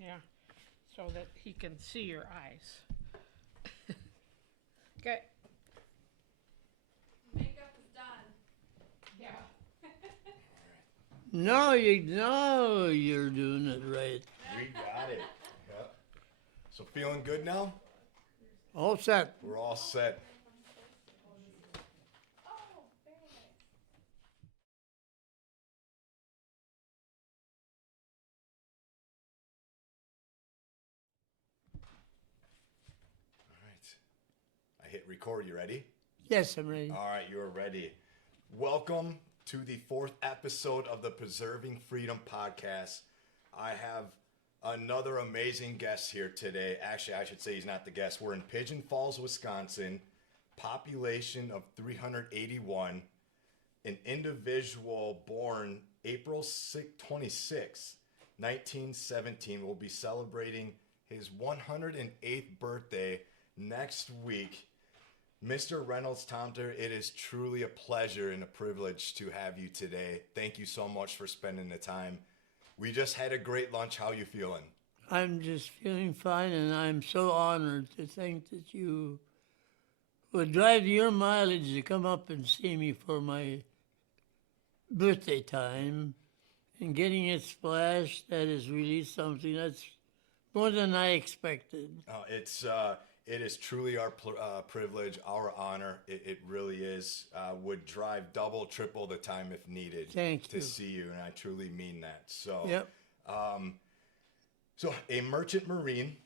Yeah, so that he can see your eyes. Okay. Makeup is done. Yeah. No, you're doing it right. We got it. Yep. So feeling good now? All set. We're all set. Oh, very nice. All right. I hit record. You ready? Yes, I'm ready. All right, you're ready. Welcome to the fourth episode of the Preserving Freedom podcast. I have another amazing guest here today. Actually, I should say he's not the guest. We're in Pigeon Falls, Wisconsin. Population of 381. An individual born April 26, 1917, will be celebrating his 108th birthday next week. Mr. Reynolds, Tomter, it is truly a pleasure and a privilege to have you today. Thank you so much for spending the time. We just had a great lunch. How you feeling? I'm just feeling fine, and I'm so honored to think that you would drive your mileage to come up and see me for my birthday time. And getting it splashed, that is really something that's more than I expected. It is truly our privilege, our honor. It really is. Would drive double, triple the time if needed Thank you. to see you, and I truly mean that. So, Yep. So a merchant marine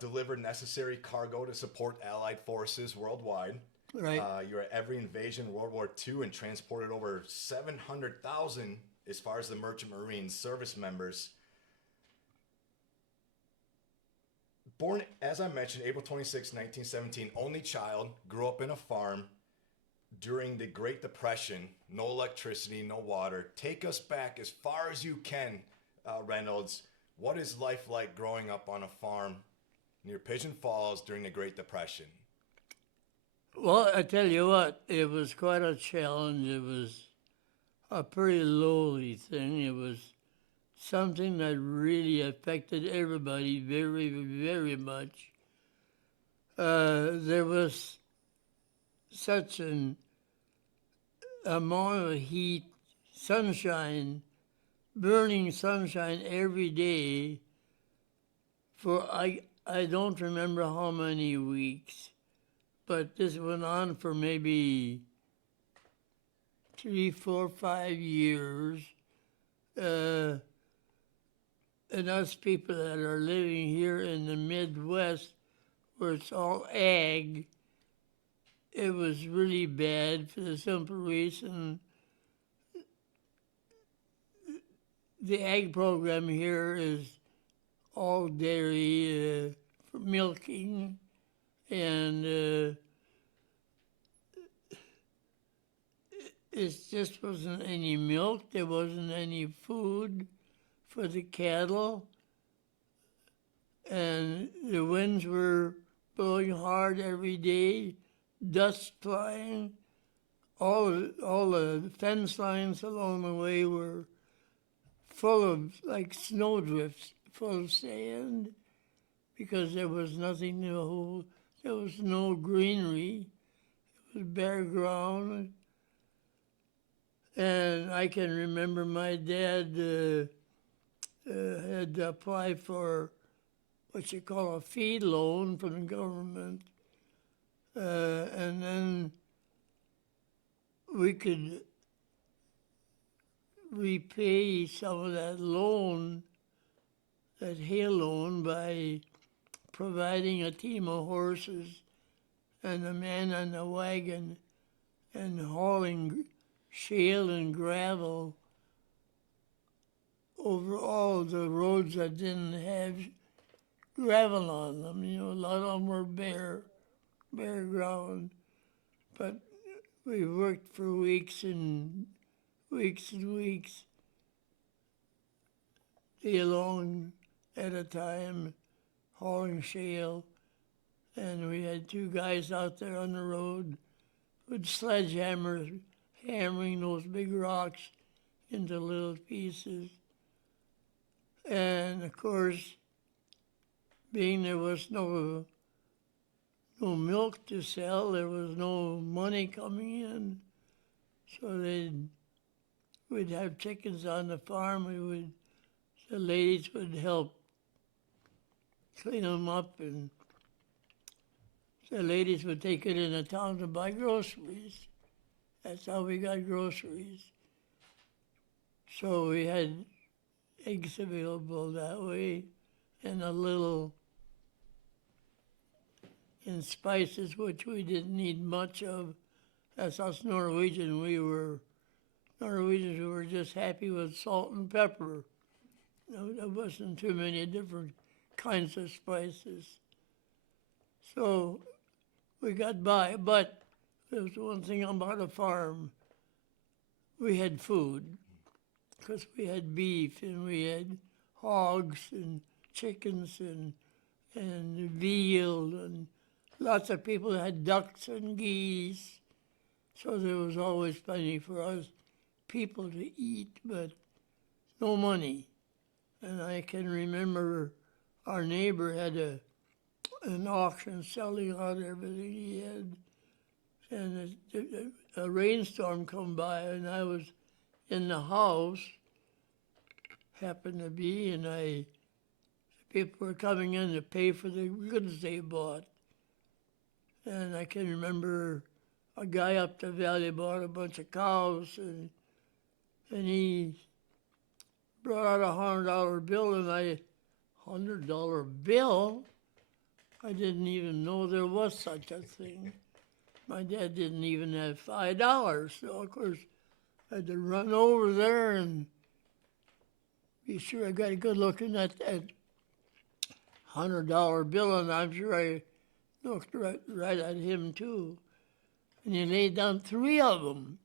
delivered necessary cargo to support Allied forces worldwide. Right. You were at every invasion in World War II and transported over 700,000 as far as the merchant marine service members. Born, as I mentioned, April 26, 1917, only child, grew up in a farm during the Great Depression. No electricity, no water. Take us back as far as you can, Reynolds. What is life like growing up on a farm near Pigeon Falls during the Great Depression? Well, I tell you what, it was quite a challenge. It was a pretty lowly thing. It was something that really affected everybody very, very much. There was such an amount of heat, sunshine, burning sunshine every day for I don't remember how many weeks, but this went on for maybe 3, 4, 5 years. And us people that are living here in the Midwest, where it's all ag, it was really bad for the simple reason the ag program here is all dairy for milking, and it just wasn't any milk. There wasn't any food for the cattle, and the winds were blowing hard every day, dust flying. All the fence lines along the way were full of like snowdrifts, full of sand, because there was nothing to hold. There was no greenery. It was bare ground. And I can remember my dad had to apply for what you call a feed loan from the government. And then we could repay some of that loan, that hay loan, by providing a team of horses and a man on the wagon and hauling shale and gravel over all the roads that didn't have gravel on them. You know, a lot of them were bare ground. But we worked for weeks and weeks, day long at a time, hauling shale. And we had 2 guys out there on the road with sledgehammers, hammering those big rocks into little pieces. And of course, being there was no milk to sell, there was no money coming in, so we'd have chickens on the farm. The ladies would help clean them up, and the ladies would take it into town to buy groceries. That's how we got groceries. So we had eggs available that way, and a little in spices, which we didn't need much of. That's us Norwegians. Norwegians were just happy with salt and pepper. There wasn't too many different kinds of spices. So we got by, but there was one thing about a farm. We had food, because we had beef, and we had hogs, and chickens, and veal, and lots of people had ducks and geese. So there was always plenty for us people to eat, but no money. And I can remember our neighbor had an auction selling out everything he had. And a rainstorm come by, and I was in the house, happened to be, and people were coming in to pay for the goods they bought. And I can remember a guy up the valley bought a bunch of cows, and he brought out $100 bill, and $100 bill? I didn't even know there was such a thing. My dad didn't even have $5, so of course I had to run over there and be sure I got a good look at that $100 bill, and I'm sure I looked right at him too. And he laid down 3 of them.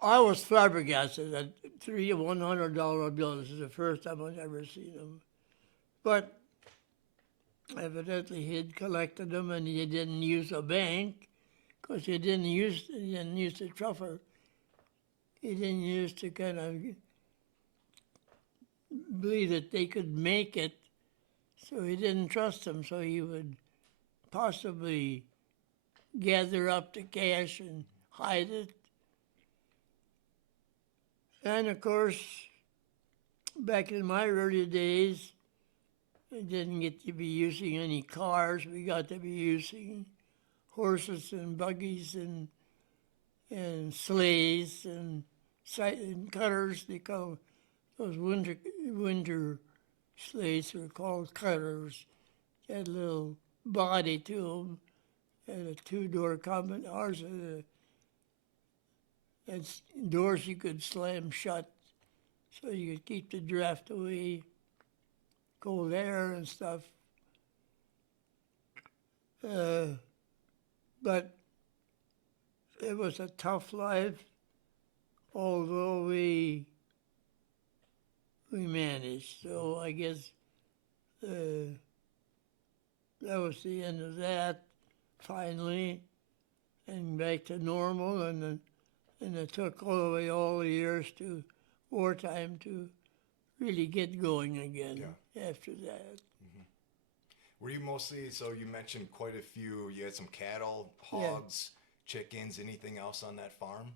I was flabbergasted at 3 $100 bills. This is the first time I've ever seen them. But evidently he'd collected them, and he didn't use a bank, because he didn't use the truffle. He didn't use to kind of believe that they could make it, so he didn't trust them. So he would possibly gather up the cash and hide it. And of course, back in my early days, I didn't get to be using any cars. We got to be using horses and buggies and sleighs and cutters. They call those winter sleighs were called cutters. They had a little body to them, and a 2-door combination. Ours had doors you could slam shut, so you could keep the draft away, cold air and stuff. But it was a tough life, although we managed. So I guess that was the end of that, finally, and back to normal. And it took all the years to wartime to really get going again after that. Mm-hmm. Were you mostly, so you mentioned quite a few, you had some cattle, hogs, chickens, anything else on that farm?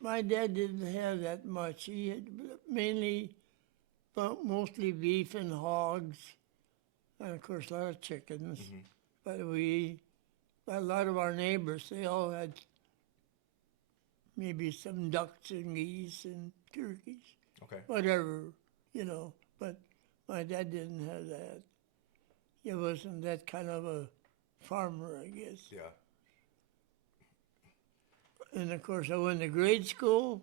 My dad didn't have that much. He had mostly beef and hogs, and of course a lot of chickens. Mm-hmm. But a lot of our neighbors, they all had maybe some ducks and geese and turkeys. Okay. Whatever, but my dad didn't have that. He wasn't that kind of a farmer, I guess. Yeah. And of course, I went to grade school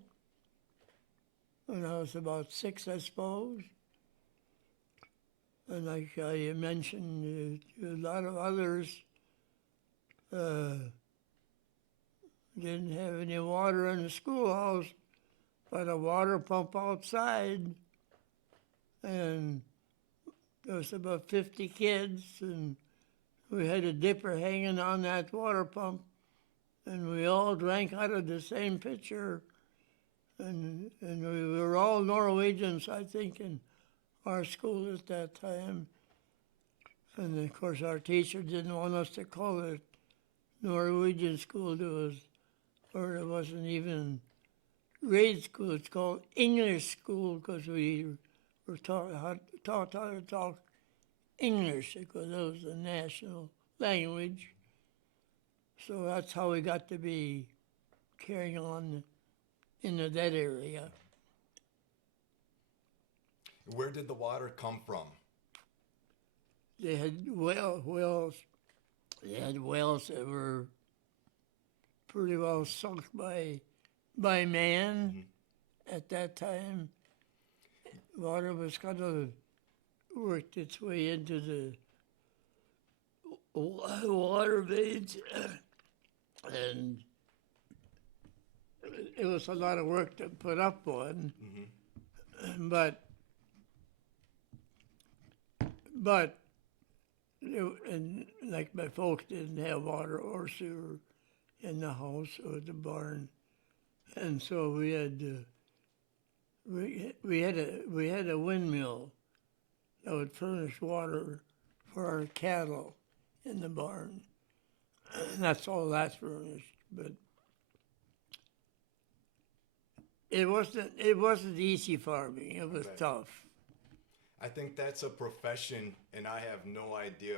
when I was about 6, I suppose. And like I mentioned, a lot of others didn't have any water in the schoolhouse, but a water pump outside. And there was about 50 kids, and we had a dipper hanging on that water pump, and we all drank out of the same pitcher, and we were all all Norwegians, I think, in our school at that time. And of course, our teacher didn't want us to call it Norwegian school. It wasn't even grade school. It's called English school because we were taught how to talk English because that was the national language. So that's how we got to be carrying on into that area. Where did the water come from? They had wells. They had wells that were pretty well sunk by man at that time. Water was kind of worked its way into the water veins, and it was a lot of work to put up on. But and like my folks didn't have water or sewer in the house or the barn, and so we had a windmill that would furnish water for our cattle in the barn. And that's all that's furnished, but it wasn't easy farming. It was tough. I think that's a profession, and I have no idea,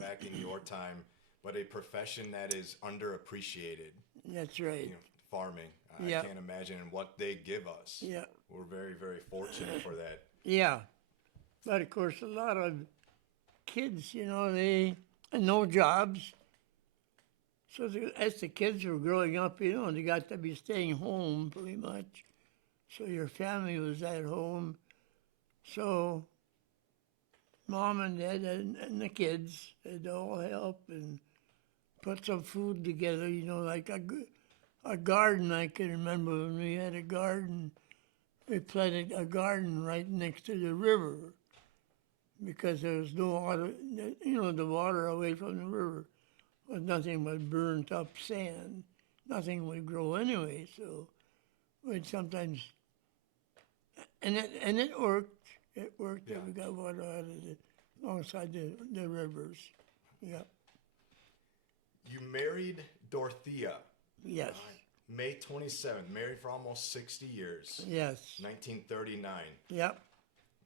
back in your time, but a profession that is underappreciated. That's right. Farming. I can't imagine what they give us. Yeah. We're very, very fortunate for that. Yeah. But of course, a lot of kids, they had no jobs. So as the kids were growing up, they got to be staying home pretty much. So your family was at home. So mom and dad and the kids, they'd all help and put some food together, like a garden. I can remember when we had a garden, we planted a garden right next to the river because there was no water, the water away from the river was nothing but burnt up sand. Nothing would grow anyway, so we'd sometimes, and it worked. It worked that we got water out of alongside the rivers. Yeah. You married Dorothea. Yes. May 27th, married for almost 60 years. Yes. 1939. Yep.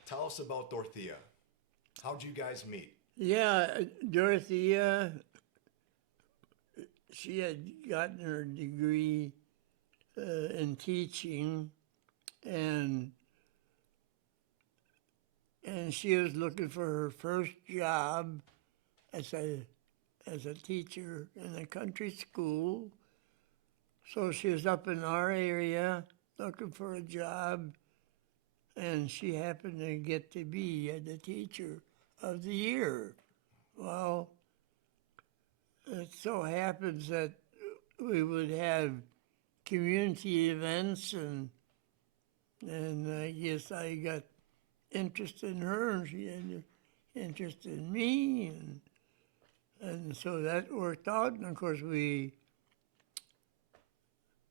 Tell us about Dorothea. How'd you guys meet? Yeah, Dorothea, she had gotten her degree in teaching, and she was looking for her first job as a teacher in a country school. So she was up in our area looking for a job, and she happened to get to be the teacher of the year. Well, it so happens that we would have community events, and I guess I got interested in her, and she had interest in me, and so that worked out. And of course, we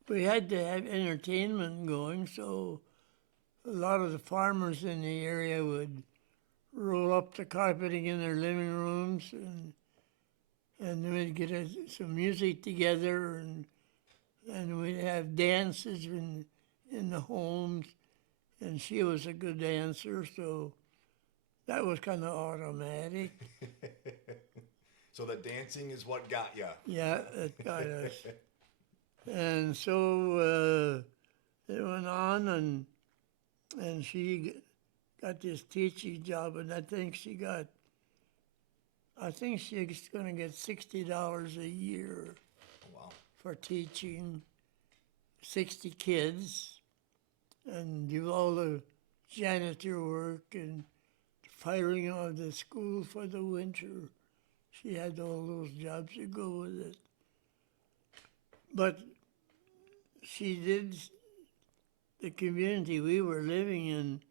had to have entertainment going, so a lot of the farmers in the area would roll up the carpeting in their living rooms, and we'd get some music together, and we'd have dances in the homes. And she was a good dancer, so that was kind of automatic. So the dancing is what got you. Yeah, it got us. And so it went on, and she got this teaching job, and I think she's going to get $60 a year. Wow. For teaching 60 kids. And do all the janitor work and firing of the school for the winter. She had all those jobs to go with it. But she did, the community we were living in,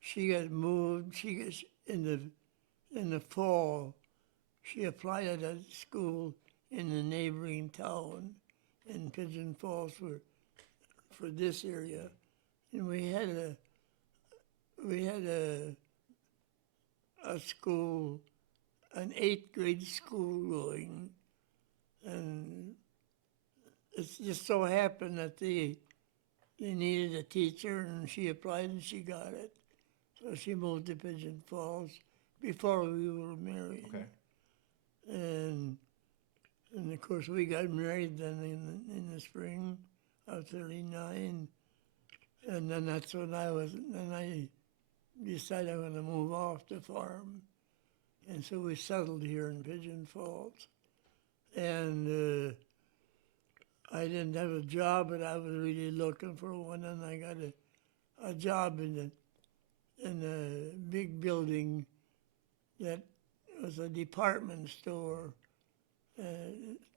she got moved. She got, in the fall, she applied at a school in the neighboring town in Pigeon Falls for this area. and we had a school, an 8th grade school going, and it just so happened that they needed a teacher, and she applied and she got it. So she moved to Pigeon Falls before we were married. Okay. And of course we got married then in the spring of '39, and then that's when I decided I'm going to move off the farm, and so we settled here in Pigeon Falls, and I didn't have a job, but I was really looking for one, and I got a job in a big building that was a department store.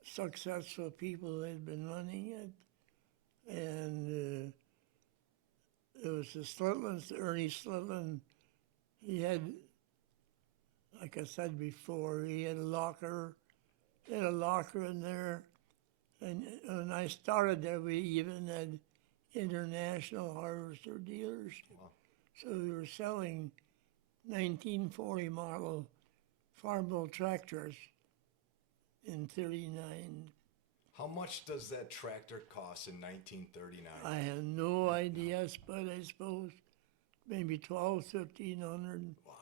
Successful people had been running it, and it was the Slitlands, Ernie Slitland. He had, like I said before, he had a locker in there, and when I started there, we even had international harvester dealers. Wow. So we were selling 1940 model farm-built tractors in '39. How much does that tractor cost in 1939? I have no idea, but I suppose maybe 1,200, 1,500, Wow.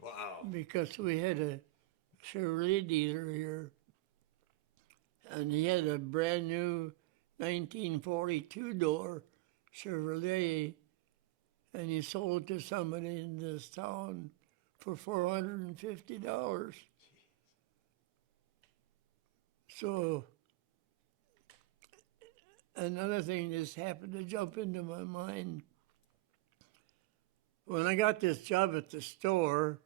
Wow. because we had a Chevrolet dealer here, and he had a brand new 1942 door Chevrolet, and he sold it to somebody in this town for $450. So another thing just happened to jump into my mind. When I got this job at the store,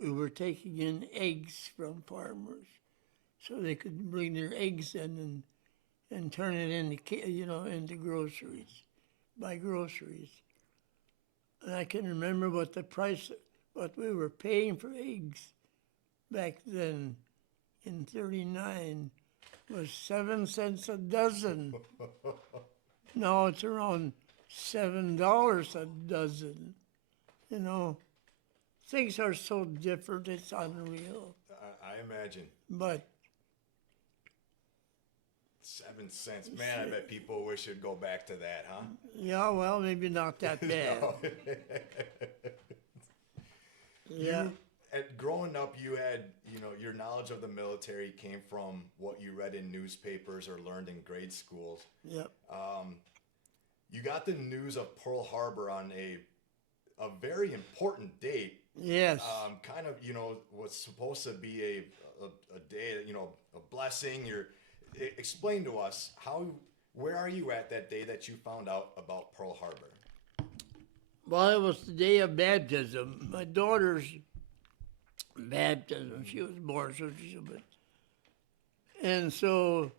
we were taking in eggs from farmers, so they could bring their eggs in and turn it into groceries, buy groceries. And I can remember what we were paying for eggs back then in '39 was 7 cents a dozen. Now it's around $7 a dozen. You know, things are so different, it's unreal. I imagine. But 7 cents. Man, I bet people wish it'd go back to that, huh? yeah, well, maybe not that bad. Yeah. Growing up, you had, your knowledge of the military came from what you read in newspapers or learned in grade schools. Yep. You got the news of Pearl Harbor on a very important date. Yes. Kind of, was supposed to be a day, a blessing. Explain to us where are you at that day that you found out about Pearl Harbor? Well, it was the day of baptism. My daughter's baptism. She was born, and so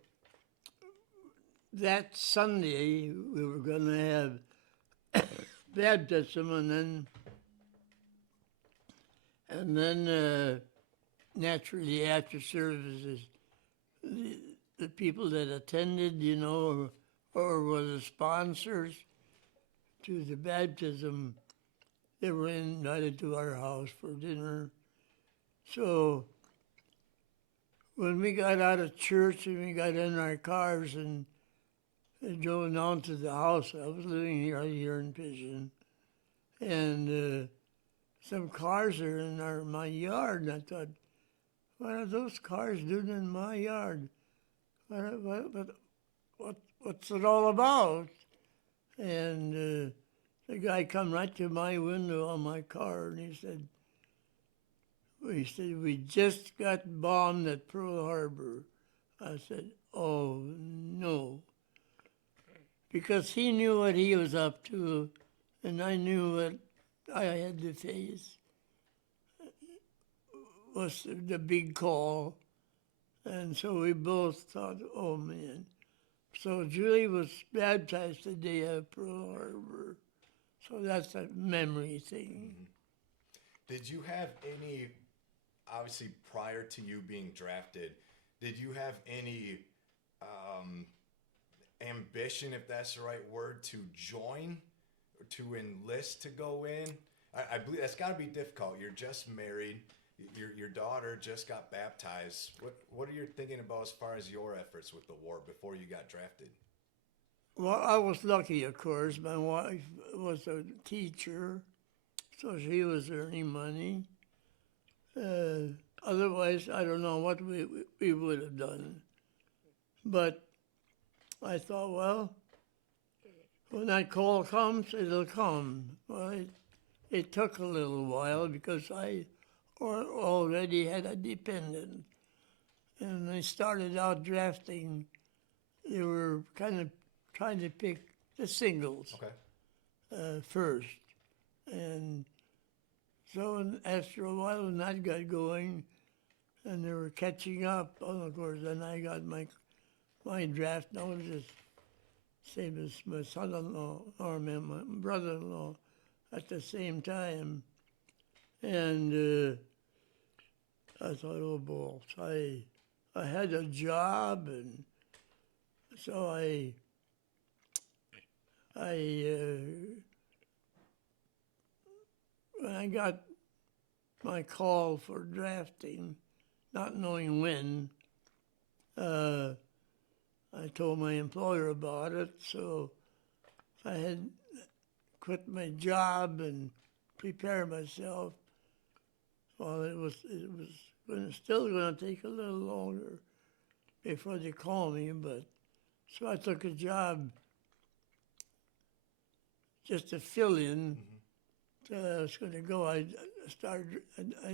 that Sunday we were going to have baptism, and then naturally after services, the people that attended, or were the sponsors to the baptism, they were invited to our house for dinner. So when we got out of church and we got in our cars and drove down to the house, I was living here in Pigeon, and some cars are in my yard, and I thought, what are those cars doing in my yard? What's it all about? And the guy come right to my window on my car, and he said, we just got bombed at Pearl Harbor. I said, oh, no. Because he knew what he was up to, and I knew what I had to face. Was the big call. And so we both thought, oh, man. So Julie was baptized the day of Pearl Harbor. So that's a memory thing. Mm-hmm. Did you have any, obviously prior to you being drafted, did you have any ambition, if that's the right word, to join or to enlist to go in? I believe that's got to be difficult. You're just married. Your daughter just got baptized. What are you thinking about as far as your efforts with the war before you got drafted? Well, I was lucky, of course. My wife was a teacher, so she was earning money. Otherwise, I don't know what we would have done. But I thought, well, when that call comes, it'll come. Well, it took a little while because I already had a dependent. And I started out drafting. They were kind of trying to pick the singles first. And so after a while, when that got going, and they were catching up, and of course, then I got my draft. Now it's just same as my son-in-law or my brother-in-law at the same time. And I thought, oh, balls, I had a job, and so when I got my call for drafting, not knowing when, I told my employer about it, so I had quit my job and prepared myself. Well, it was still going to take a little longer before they called me, but so I took a job just to fill in. Till I was going to go, I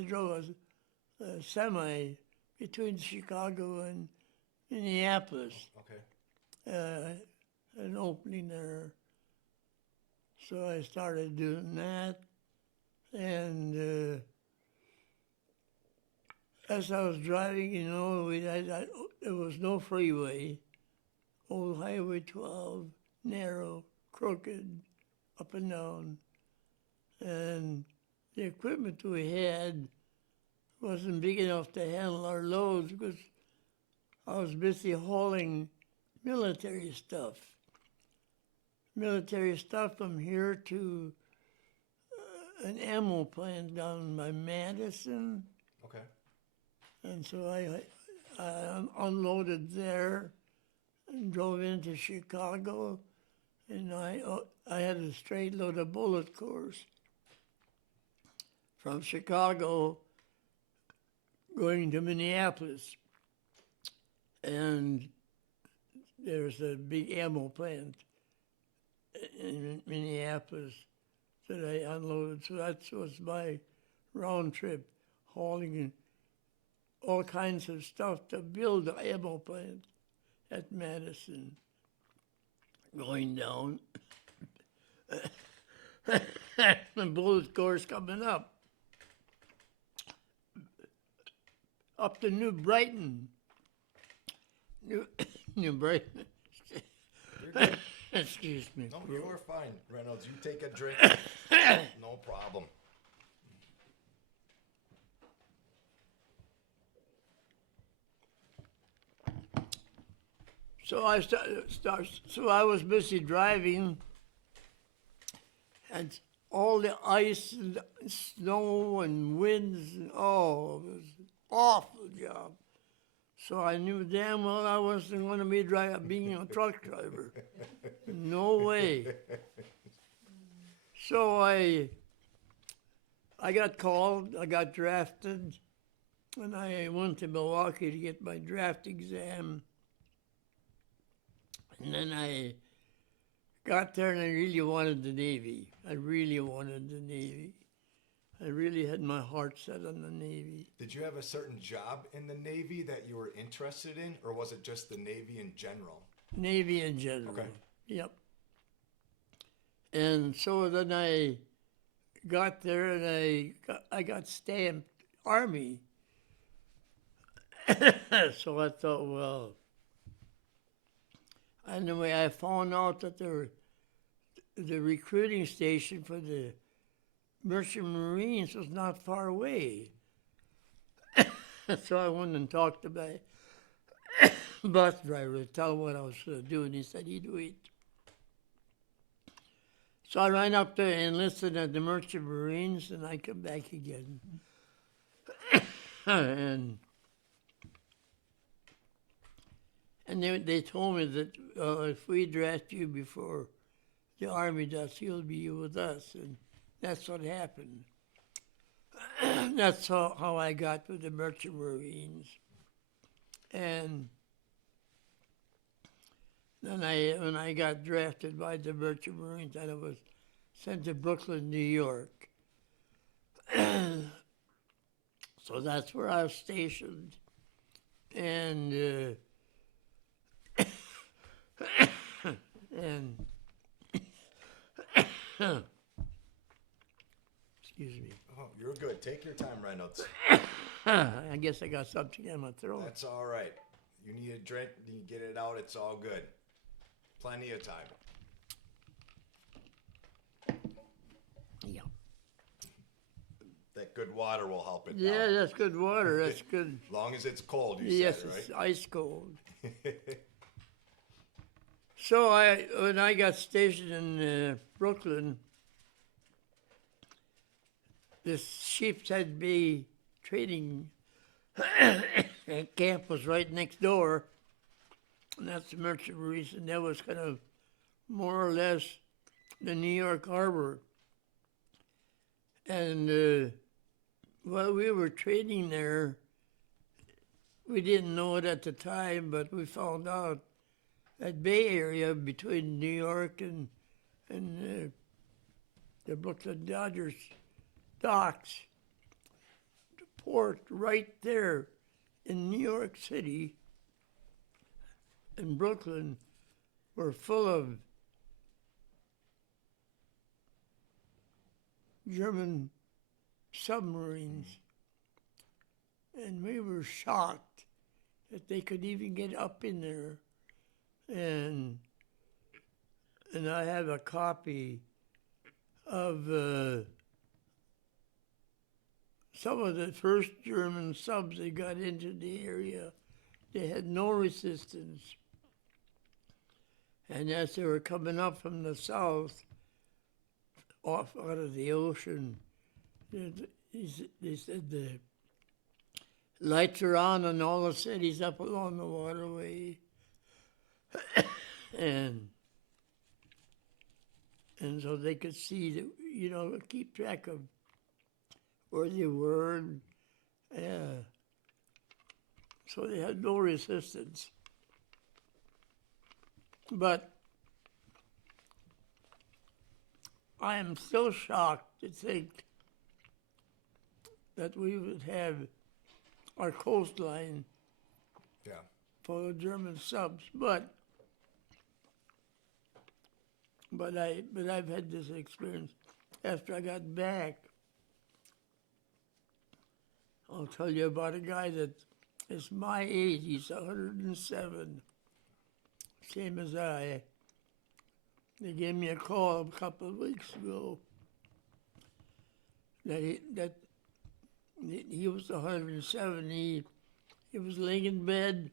drove a semi between Chicago and Minneapolis. Okay. An opening there. So I started doing that, and as I was driving, you know, there was no freeway. Old Highway 12, narrow, crooked, up and down. And the equipment we had wasn't big enough to handle our loads because I was busy hauling military stuff. Military stuff from here to an ammo plant down by Madison. Okay. And so I unloaded there and drove into Chicago, and I had a straight load of bullet cores from Chicago going to Minneapolis. And there's a big ammo plant in Minneapolis that I unloaded. So that was my round trip, hauling all kinds of stuff to build the ammo plant at Madison. Going down, the bullet cores coming up to New Brighton. New Brighton. You're good. Excuse me. No, you are fine, Reynolds. You take a drink. No problem. So I was busy driving, and all the ice and snow and winds, and it was an awful job. So I knew damn well I wasn't going to be being a truck driver. No way. So I got called, I got drafted, and I went to Milwaukee to get my draft exam. And then I got there and I really wanted the Navy. I really wanted the Navy. I really had my heart set on the Navy. Did you have a certain job in the Navy that you were interested in, or was it just the Navy in general? Navy in general. Okay. Yep. And so then I got there and I got stamped Army. So I thought, well, anyway, I found out that the recruiting station for the Merchant Marines was not far away. So I went and talked to bus driver to tell him what I was going to do, and he said he'd wait. So I ran up there and enlisted at the Merchant Marines, and I come back again. And they told me that if we draft you before the Army does, you'll be with us, and that's what happened. That's how I got with the Merchant Marines. And then when I got drafted by the Merchant Marines, I was sent to Brooklyn, New York. So that's where I was stationed. And excuse me. Oh, you're good. Take your time, Reynolds. I guess I got something in my throat. That's all right. You need a drink, you get it out, it's all good. Plenty of time. Yeah. That good water will help it Yeah, down. that's good water. That's good. As long as it's cold, you Yes, said, it's right? ice cold. So when I got stationed in Brooklyn, this Sheepshead Bay trading camp was right next door, and that's the Merchant Marines, and that was kind of more or less the New York Harbor. And while we were trading there, we didn't know it at the time, but we found out that Bay Area between New York and the Brooklyn Dodgers docks, the port right there in New York City and Brooklyn were full of German submarines. And we were shocked that they could even get up in there. And I have a copy of some of the first German subs that got into the area. They had no resistance. And as they were coming up from the south, off out of the ocean, they said the lights are on all the cities up along the waterway. and so they could see that, keep track of where they were. So they had no resistance. But I am still shocked to think that we would have our coastline full of German subs. But I've had this experience. After I got back, I'll tell you about a guy that is my age. He's 107, same as I. They gave me a call a couple of weeks ago that he was 107. He was laying in bed,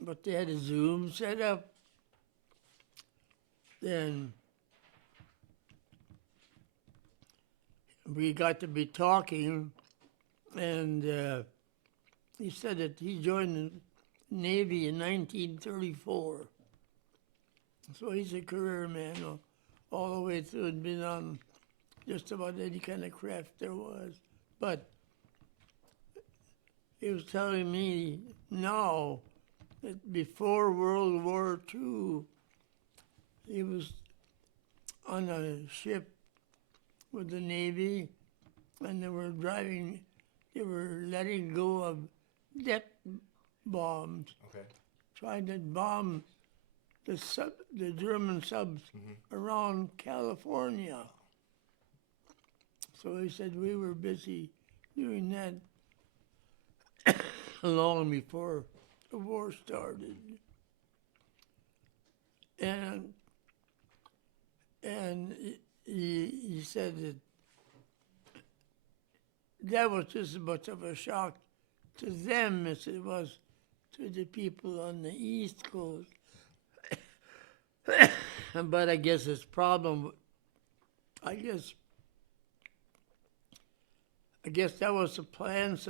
but they had a Zoom set up. Then we got to be talking, and he said that he joined the Navy in 1934. So he's a career man all the way through and been on just about any kind of craft there was. But he was telling me now that before World War II, he was on a ship with the Navy, and they were letting go of depth bombs, trying to bomb the German subs around California. So he said we were busy doing that long before the war started. And he said that was just as much of a shock to them as it was to the people on the East Coast. But I guess his problem, I guess that was the plans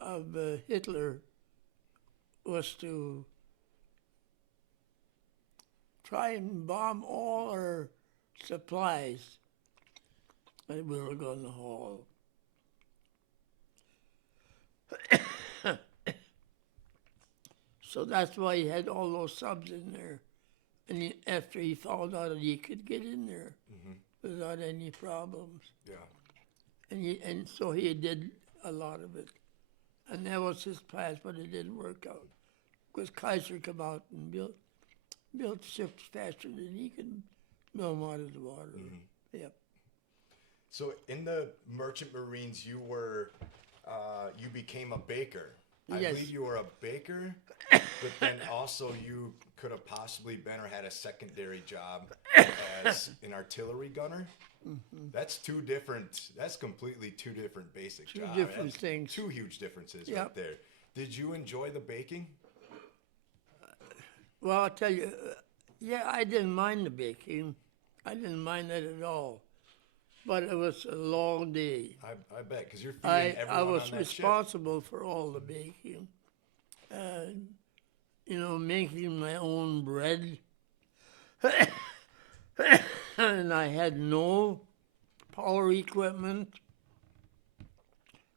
of Hitler, was to try and bomb all our supplies that we were going to haul. So that's why he had all those subs in there. And after he found out that he could get in there without any problems. Yeah. And so he did a lot of it. And that was his plans, but it didn't work out. Because Kaiser came out and built ships faster than he could build them out of the water. Yep. So in the Merchant Marines, you were, you became a baker. I Yes. believe you were a baker, but then also you could have possibly been or had a secondary job as an artillery gunner. That's completely two different basic Two jobs. different That's things. Two huge differences Yep. right there. Did you enjoy the baking? Well, I'll tell you, yeah, I didn't mind the baking. I didn't mind that at all. But it was a long day. I bet, because you're feeding everyone I was on that ship. responsible for all the baking. Making my own bread. And I had no power equipment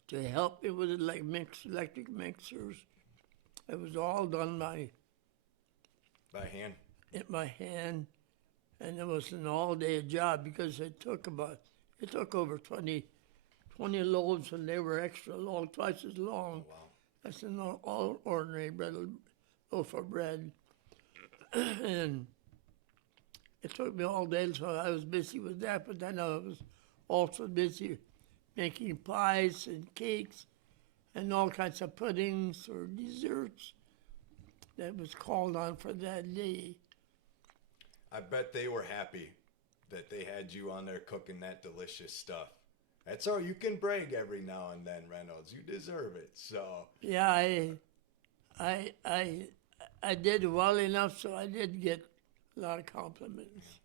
to help me with it, like electric mixers. It was all done by hand. my hand, and it was an all-day job because it took over 20 loads, and they were extra long, twice as long. Wow. That's an all ordinary loaf of bread. And it took me all day, so I was busy with that, but then I was also busy making pies and cakes and all kinds of puddings or desserts that was called on for that day. I bet they were happy that they had you on there cooking that delicious stuff. That's all. You can brag every now and then, Reynolds. You deserve it. So Yeah, I did well enough, so I did get a lot of compliments.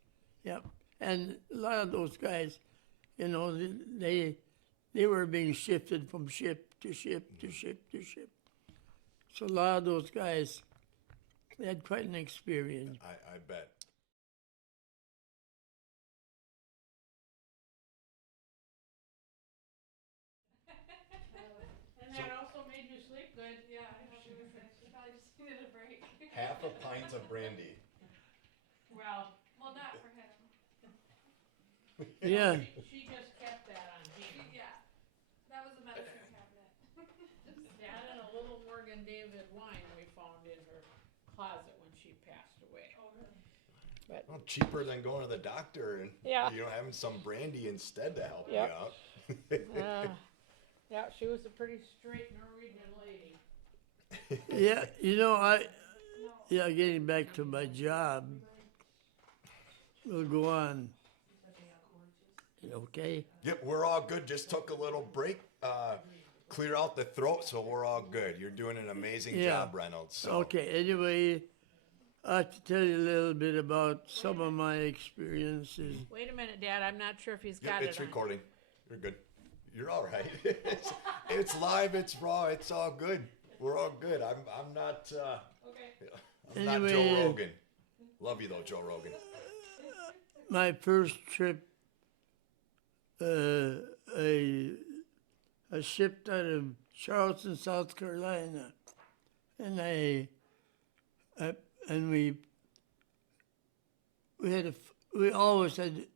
Yep, and a lot of those guys, they were being shifted from ship to ship to ship to ship. So a lot of those guys, they had quite an experience. I bet. And that also made you sleep good. Yeah, I was gonna say, she probably just needed a break. Half a pint of brandy. Well, Well, not for him. Yeah, she just kept that on hand. Yeah, that was the medicine cabinet. That and a little Morgan David wine we found in her closet when she passed away. Oh, really? Well, cheaper than going to the doctor and Yeah. having some brandy instead to help Yep. you out. Yeah, she was a pretty straight Norwegian lady. yeah, getting back to my job, we'll go on. Okay? Yep, we're all good. Just took a little break, clear out the throat, so we're all good. You're doing an amazing Yeah. job, Reynolds. So. Okay, anyway, I have to tell you a little bit about some of my experiences. Wait a minute, Dad. I'm not sure if he's Yep, got it's it on. recording. You're good. You're all right. it's live. It's raw. It's all good. We're all good. I'm not. Okay. I'm not Joe Anyway, Rogan. Love you though, Joe Rogan. My first trip, I shipped out of Charleston, South Carolina, and we always had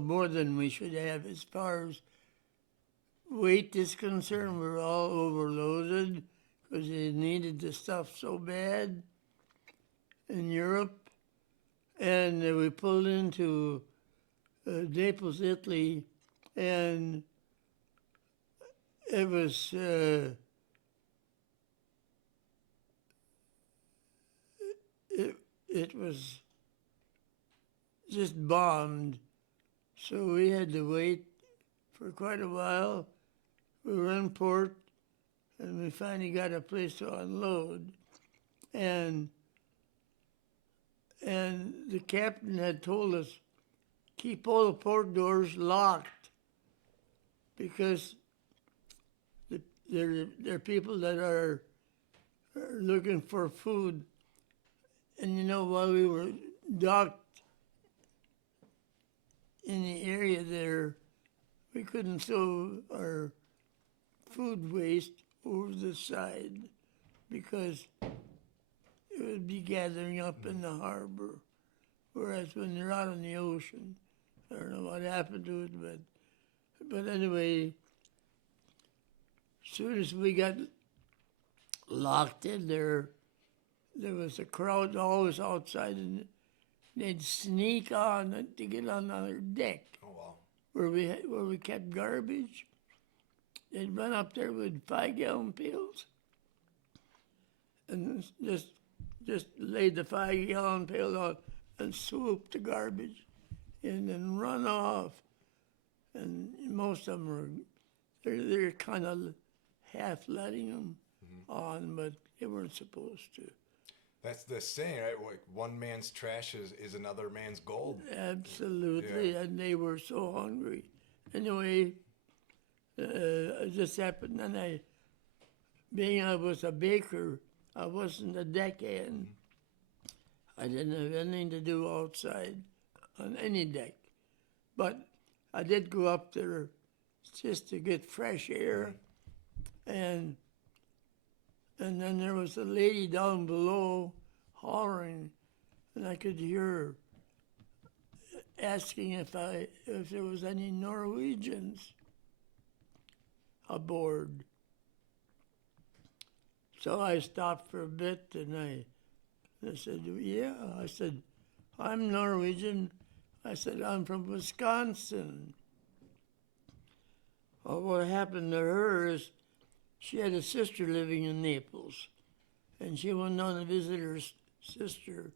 more than we should have as far as weight is concerned. We were all overloaded because they needed the stuff so bad in Europe, and we pulled into Naples, Italy, and it was it was just bombed, so we had to wait for quite a while. We were in port, and we finally got a place to unload. And the captain had told us, keep all the port doors locked because there are people that are looking for food. And you know, while we were docked in the area there, we couldn't throw our food waste over the side because it would be gathering up in the harbor. Whereas when you're out in the ocean, I don't know what happened to it, but anyway, as soon as we got locked in there, there was a crowd always outside, and they'd sneak on to get on our deck. Oh wow. Where we kept garbage. They'd run up there with 5-gallon pails and just lay the 5-gallon pail out and swoop the garbage and then run off. And most of them they're kind of half letting them on, but they weren't supposed to. That's the saying, right? Like one man's trash is another man's gold. Absolutely, Yeah. and they were so hungry. Anyway, it just happened, and being I was a baker, I wasn't a deckhand. I didn't have anything to do outside on any deck. But I did go up there just to get fresh air. And then there was a lady down below hollering, and I could hear her asking if there was any Norwegians aboard. So I stopped for a bit, and I said, yeah. I said, I'm Norwegian. I said, I'm from Wisconsin. Well, what happened to her is she had a sister living in Naples, and she went down to visit her sister,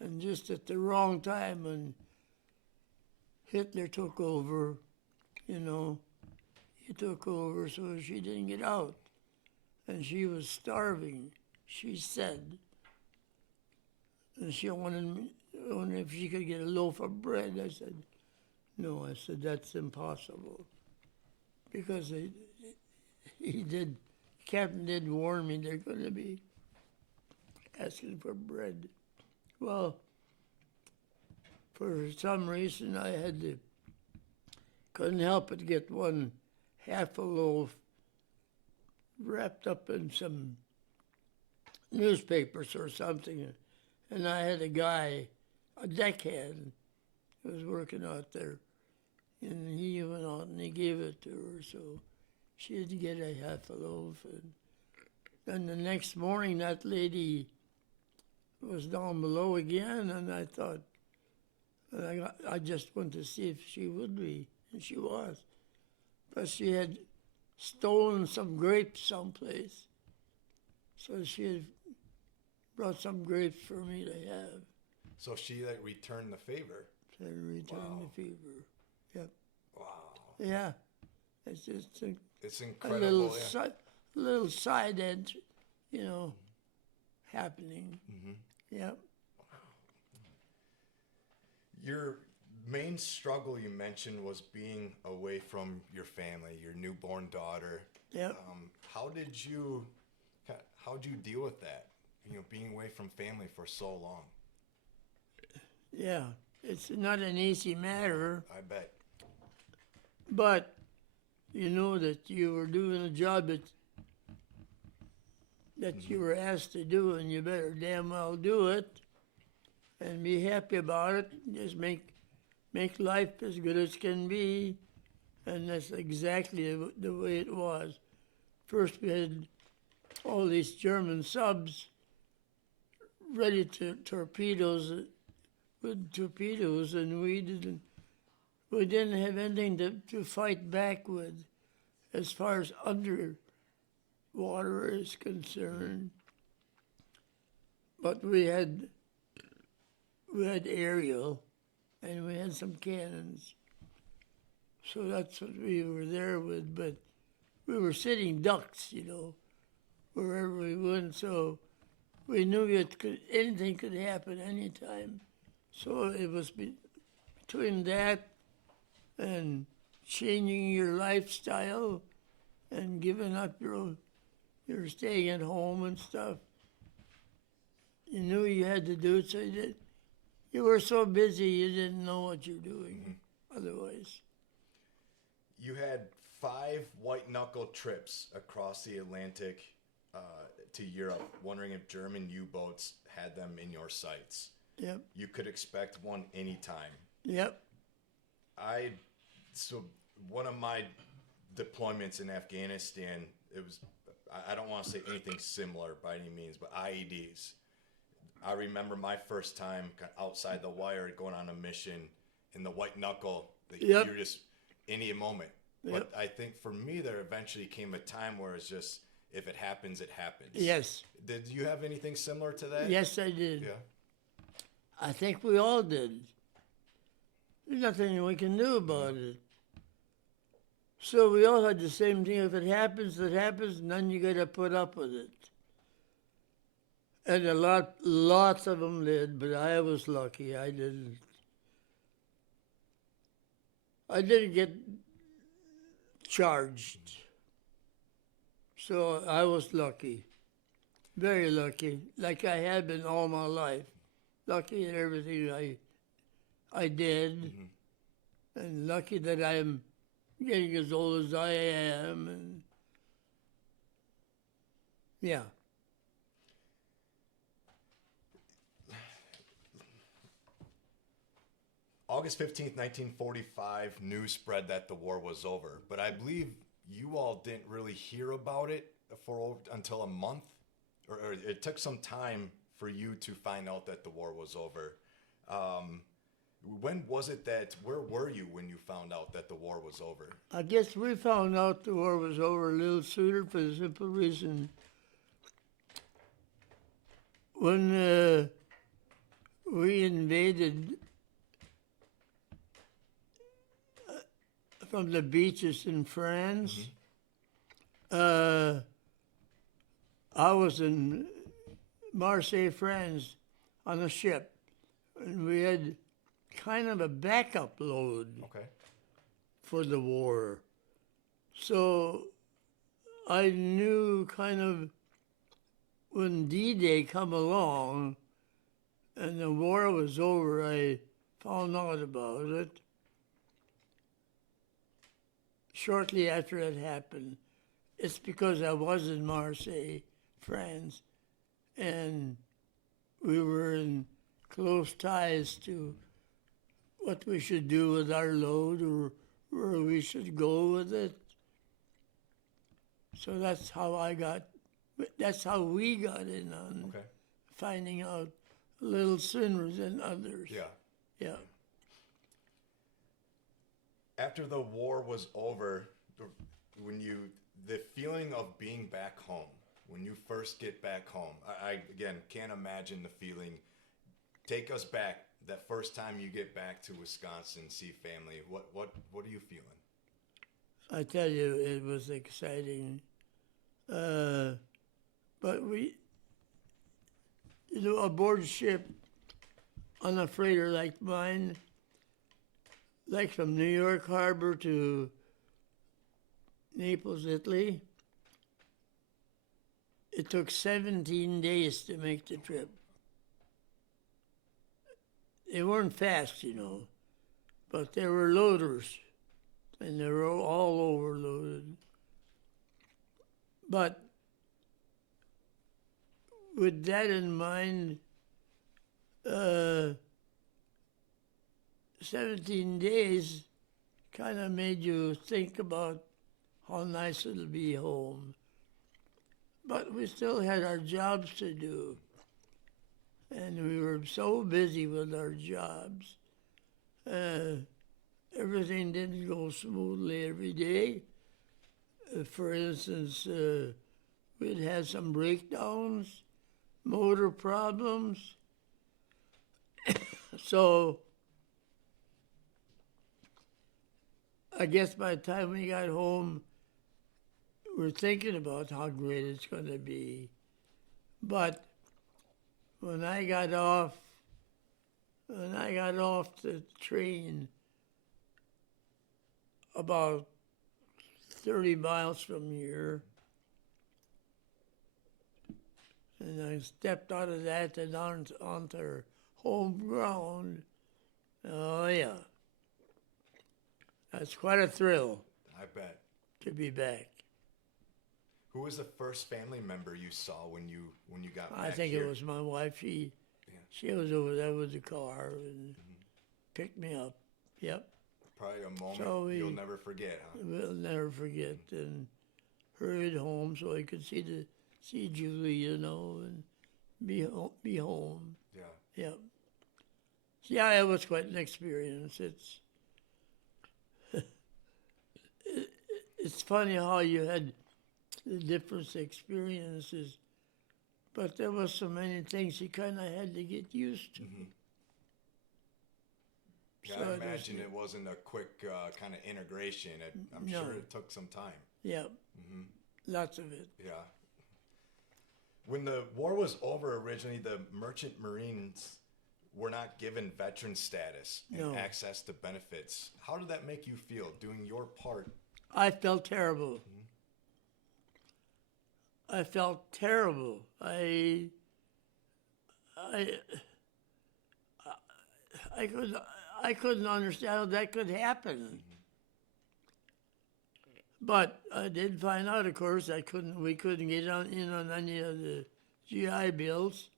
and just at the wrong time when Hitler took over, he took over, so she didn't get out. And she was starving, she said. And she wondered if she could get a loaf of bread. I said, no. I said, that's impossible. Because Captain did warn me they're going to be asking for bread. Well, for some reason I couldn't help but get one half a loaf wrapped up in some newspapers or something. And I had a guy, a deckhand, who was working out there. And he went out and he gave it to her, so she did get a half a loaf. And then the next morning, that lady was down below again, and I thought, I just went to see if she would be, and she was. But she had stolen some grapes someplace. So she had brought some grapes for me to have. So she returned the favor. To return Wow. the fever. Yep. Wow. Yeah. It's just It's a incredible. little side edge, happening. Mm-hmm. Yep. Your main struggle you mentioned was being away from your family, your newborn daughter. Yep. How did you deal with that? Being away from family for so long. Yeah. It's not an easy matter, I bet. but you know that you were doing a job that you were asked to do, and you better damn well do it and be happy about it. Just make life as good as can be, and that's exactly the way it was. First we had all these German subs ready to with torpedoes, and we didn't have anything to fight back with as far as underwater is concerned. But we had aerial, and we had some cannons. So that's what we were there with, but we were sitting ducks, wherever we went. So we knew anything could happen anytime. So it was between that and changing your lifestyle and giving up your staying at home and stuff. You knew you had to do it, so you were so busy you didn't know what you're doing otherwise. You had 5 white knuckle trips across the Atlantic to Europe, wondering if German U-boats had them in your sights. Yep. You could expect one anytime. Yep. So one of my deployments in Afghanistan, it was, I don't want to say anything similar by any means, but IEDs. I remember my first time outside the wire going on a mission in the white knuckle. Yep. You're just any moment. Yep. But I think for me, there eventually came a time where it's just, if it happens, it happens. Yes. Did you have anything similar to that? Yes, I did. Yeah. I think we all did. There's nothing we can do about it. So we all had the same thing. If it happens, it happens, and then you got to put up with it. And lots of them did, but I was lucky. I didn't get charged. So I was lucky. Very lucky. Like I had been all my life. Lucky in everything I did. Mm-hmm. And lucky that I'm getting as old as I am. And yeah. August 15th, 1945, news spread that the war was over. But I believe you all didn't really hear about it until a month. Or it took some time for you to find out that the war was over. When was it where were you when you found out that the war was over? I guess we found out the war was over a little sooner for the simple reason. When we invaded from the beaches in France, I was in Marseille, France, on a ship, and we had kind of a backup load for the war. So I knew kind of when D-Day come along and the war was over, I found out about it shortly after it happened. It's because I was in Marseille, France, and we were in close ties to what we should do with our load or where we should go with it. So that's how we got in on finding out a little sooner than others. Yeah. Yeah. After the war was over, the feeling of being back home, when you first get back home, I again can't imagine the feeling. Take us back that first time you get back to Wisconsin, see family. What are you feeling? I tell you, it was exciting. But aboard ship on a freighter like mine, like from New York Harbor to Naples, Italy, it took 17 days to make the trip. They weren't fast, but they were loaders, and they were all overloaded. But with that in mind, 17 days kind of made you think about how nice it'll be home. But we still had our jobs to do. And we were so busy with our jobs. Everything didn't go smoothly every day. For instance, we'd had some breakdowns, motor problems. So I guess by the time we got home, we're thinking about how great it's going to be. But when I got off the train about 30 miles from here, and I stepped out of that and onto home ground, oh yeah, that's quite a thrill I bet. to be back. Who was the first family member you saw when you got back I think here? it was my wife. Yeah. She was over there with the car and picked me up. Yep. Probably a moment So you'll never forget, huh? We'll never forget. And hurried home so I could see Julie, you know, and be home. Yeah. Yep. Yeah, it was quite an experience. It's funny how you had the different experiences, but there was so many things you kind of had to get used to. Yeah, So I it was imagine good. it wasn't a quick kind of integration. I'm No. sure it took some time. Yep. Lots of it. Yeah. When the war was over originally, the merchant marines were not given veteran status and No. access to benefits. How did that make you feel doing your part? I felt terrible. I felt terrible. I couldn't understand how that could happen. But I did find out, of course, we couldn't get in on any of the GI bills.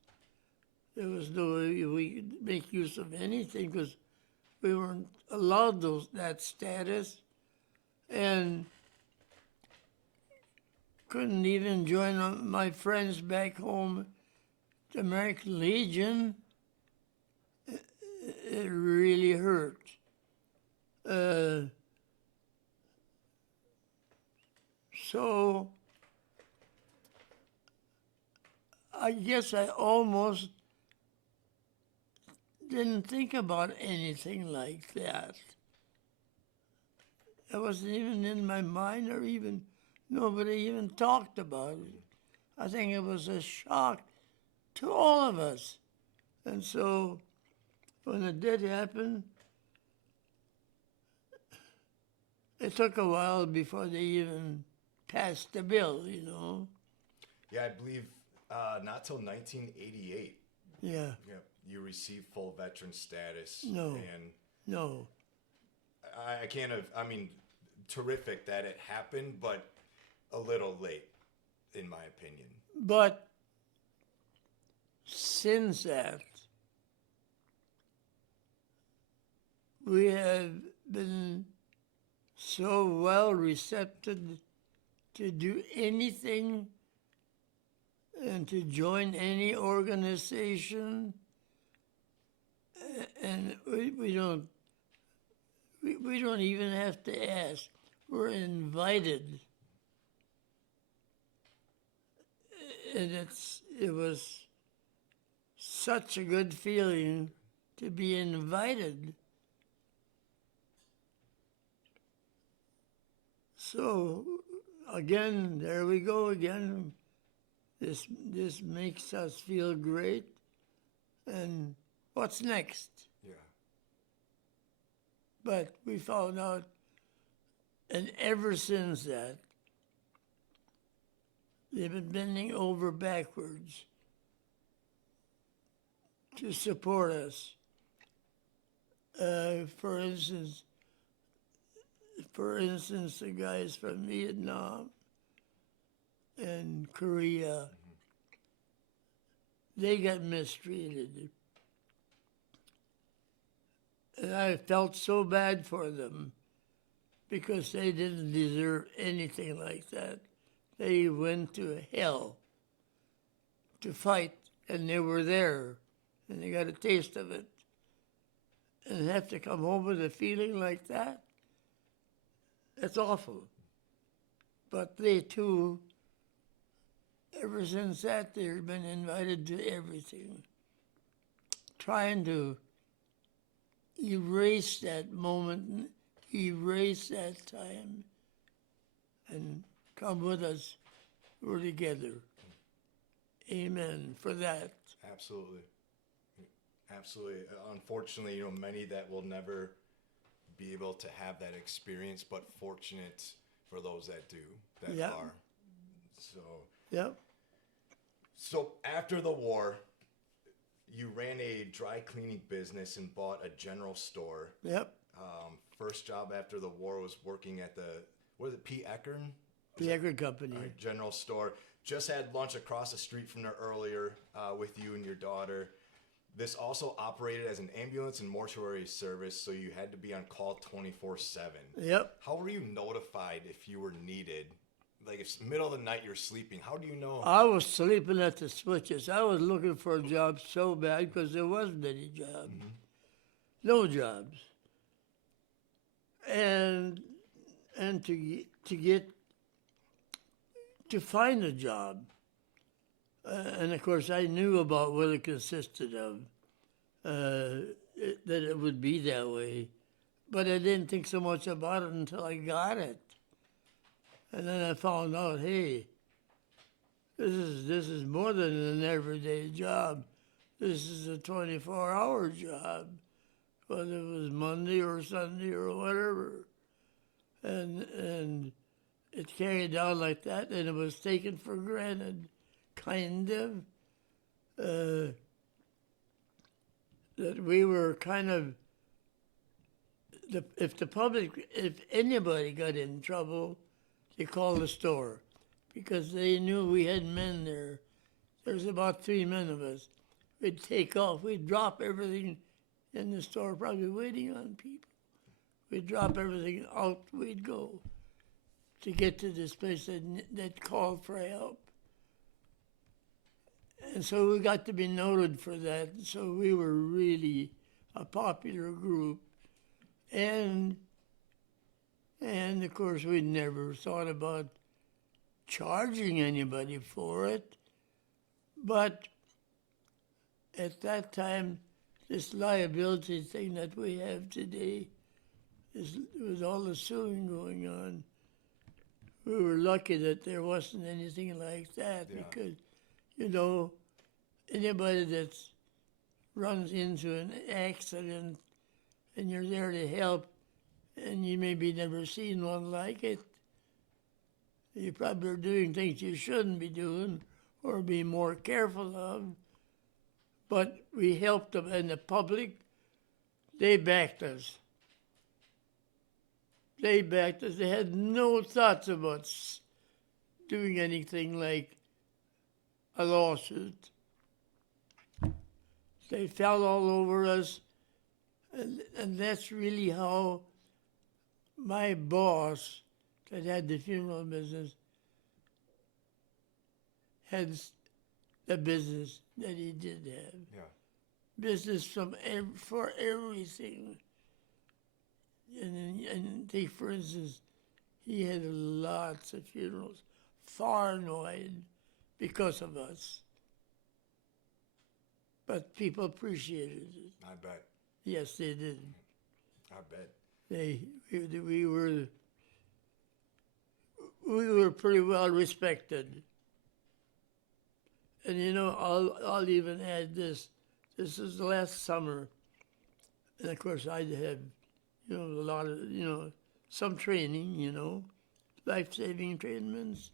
There was no way we could make use of anything because we weren't allowed that status, and couldn't even join my friends back home, the American Legion. It really hurt. So I guess I almost didn't think about anything like that. It wasn't even in my mind, or even nobody even talked about it. I think it was a shock to all of us. And so when it did happen, it took a while before they even passed the bill, you know. Yeah, I believe not till 1988. Yeah, Yep, you received full veteran status. No. And no. I can't have, I mean, terrific that it happened, but a little late, in my opinion. But since that, we have been so well receptive to do anything and to join any organization, and we don't even have to ask. We're invited, and it was such a good feeling to be invited. So again, there we go again. This makes us feel great. And what's next? Yeah. But we found out, and ever since that, they've been bending over backwards to support us. For instance, the guys from Vietnam and Korea, they got mistreated. And I felt so bad for them because they didn't deserve anything like that. They went to hell to fight, and they were there, and they got a taste of it. And have to come home with a feeling like that? That's awful. But they too, ever since that, they've been invited to everything. Trying to erase that moment, erase that time, and come with us. We're together. Amen for that. Absolutely. Absolutely. Unfortunately, many that will never be able to have that experience, but fortunate for those that do, that Yep. are. Yep. So after the war, you ran a dry cleaning business and bought a general store. Yep. First job after the war was working at the, what is it, P. Eckern? The Eckerd Company. General store. Just had lunch across the street from there earlier with you and your daughter. This also operated as an ambulance and mortuary service, so you had to be on call 24/7. Yep. How were you notified if you were needed? Like, if middle of the night you're sleeping, how do you know? I was sleeping at the switches. I was looking for a job so bad because there wasn't any job. No jobs. And to find a job. And of course, I knew about what it consisted of, that it would be that way. But I didn't think so much about it until I got it. And then I found out, hey, this is more than an everyday job. This is a 24-hour job, whether it was Monday or Sunday or whatever. And it carried on like that, and it was taken for granted, kind of, that we were kind of, if anybody got in trouble, they called the store, because they knew we had men there. There's about 3 men of us. We'd take off. We'd drop everything in the store, probably waiting on people. We'd drop everything out. We'd go to get to this place that called for help. And so we got to be noted for that. So we were really a popular group. And of course, we never thought about charging anybody for it. But at that time, this liability thing that we have today, with all the suing going on, we were lucky that there wasn't anything like that. Yeah. Because, anybody that runs into an accident and you're there to help, and you maybe never seen one like it, you probably are doing things you shouldn't be doing or be more careful of. But we helped them, and the public, they backed us. They backed us. They had no thoughts about doing anything like a lawsuit. They fell all over us, and that's really how my boss that had the funeral business had the business that he did have. Yeah. Business for everything. And take, for instance, he had lots of funerals, far and wide, because of us. But people appreciated it. I bet. Yes, they did. I bet. We were pretty well respected. And I'll even add this. This is last summer, and of course I had, a lot of, some training, life-saving treatments.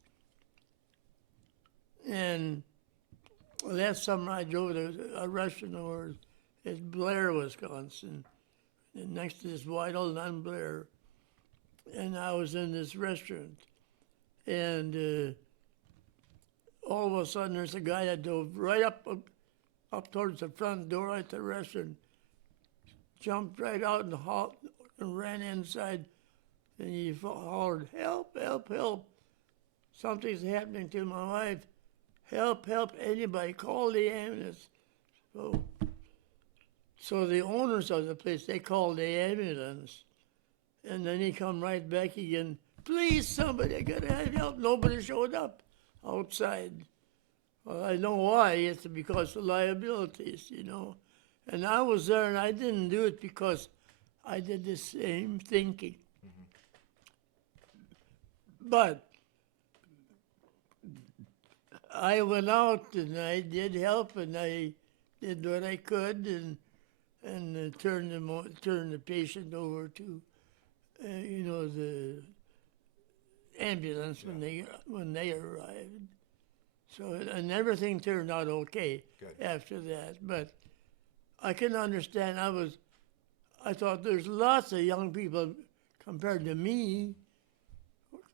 And last summer I drove to a restaurant over at Blair, Wisconsin, and next to this white old on Blair. And I was in this restaurant, and all of a sudden there's a guy that drove right up towards the front door at the restaurant, jumped right out and ran inside, and he hollered, "Help, help, help. Something's happening to my wife. Help, help, anybody, call the ambulance." So the owners of the place, they called the ambulance. And then he come right back again, "Please, somebody, I gotta have help." Nobody showed up outside. Well, I know why. It's because of liabilities, And I was there, and I didn't do it because I did the same thinking. But I went out and I did help and I did what I could and turned the patient over to the ambulance when they arrived. So and everything turned out okay Good. after that. But I can understand. I thought there's lots of young people compared to me.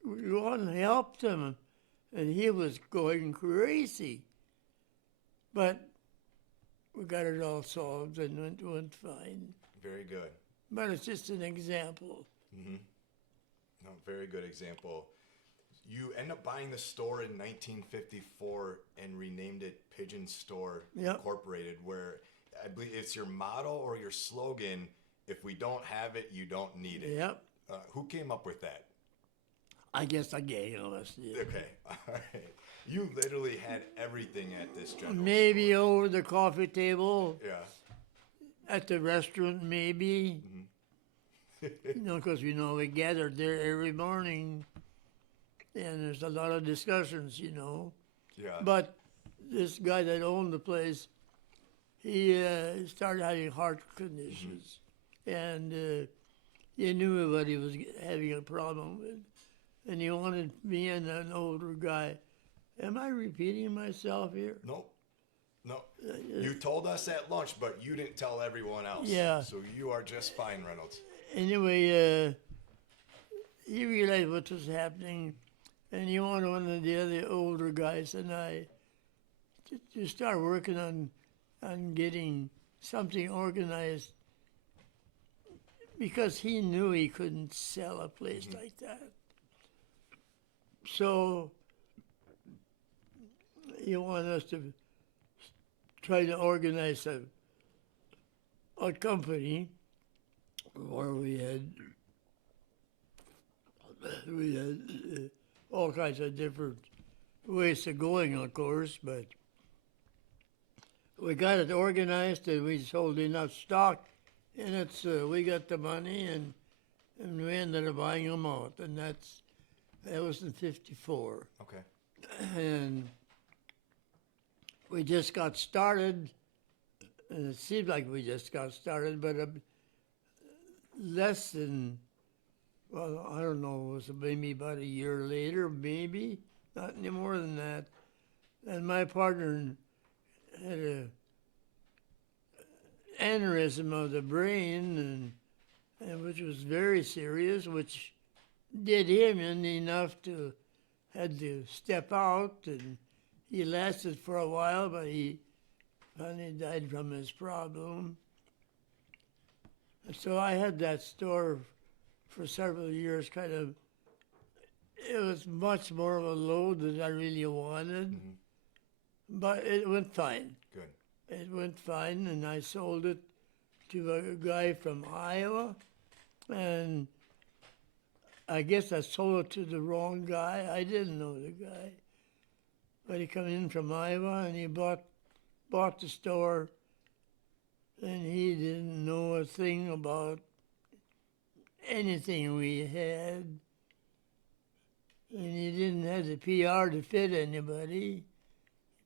We want to help them, and he was going crazy. But we got it all solved and went fine. Very good. But it's just an example. Mm-hmm. No, very good example. You end up buying the store in 1954 and renamed it Pigeon Store Yep. Incorporated, where I believe it's your motto or your slogan, if we don't have it, you don't need it. Yep. Who came up with that? I guess I gave us. Yeah. Okay, all right. You literally had everything at this general Maybe over the coffee table store. at the restaurant, maybe. Because we gathered there every morning, and there's a lot of discussions, Yeah. But this guy that owned the place, he started having heart conditions, and he knew what he was having a problem with, and he wanted me and an older guy. Am I repeating myself here? Nope. No. You told us at lunch, but you didn't tell everyone else. Yeah. So you are just fine, Reynolds. Anyway, he realized what was happening, and he wanted one of the other older guys and I to start working on getting something organized, because he knew he couldn't sell a place like that. So he wanted us to try to organize a company where we had all kinds of different ways of going, of course, but we got it organized and we sold enough stock in it, so we got the money and we ended up buying them out, and that was in '54. Okay. And we just got started, and it seemed like we just got started, but less than, well, I don't know, it was maybe about a year later, maybe, not any more than that. And my partner had a aneurysm of the brain, and which was very serious, which did him in enough to had to step out, and he lasted for a while, but he finally died from his problem. And so I had that store for several years, kind of. It was much more of a load than I really wanted, but it went fine. Good. It went fine, and I sold it to a guy from Iowa, and I guess I sold it to the wrong guy. I didn't know the guy, but he come in from Iowa, and he bought the store, and he didn't know a thing about anything we had, and he didn't have the PR to fit anybody.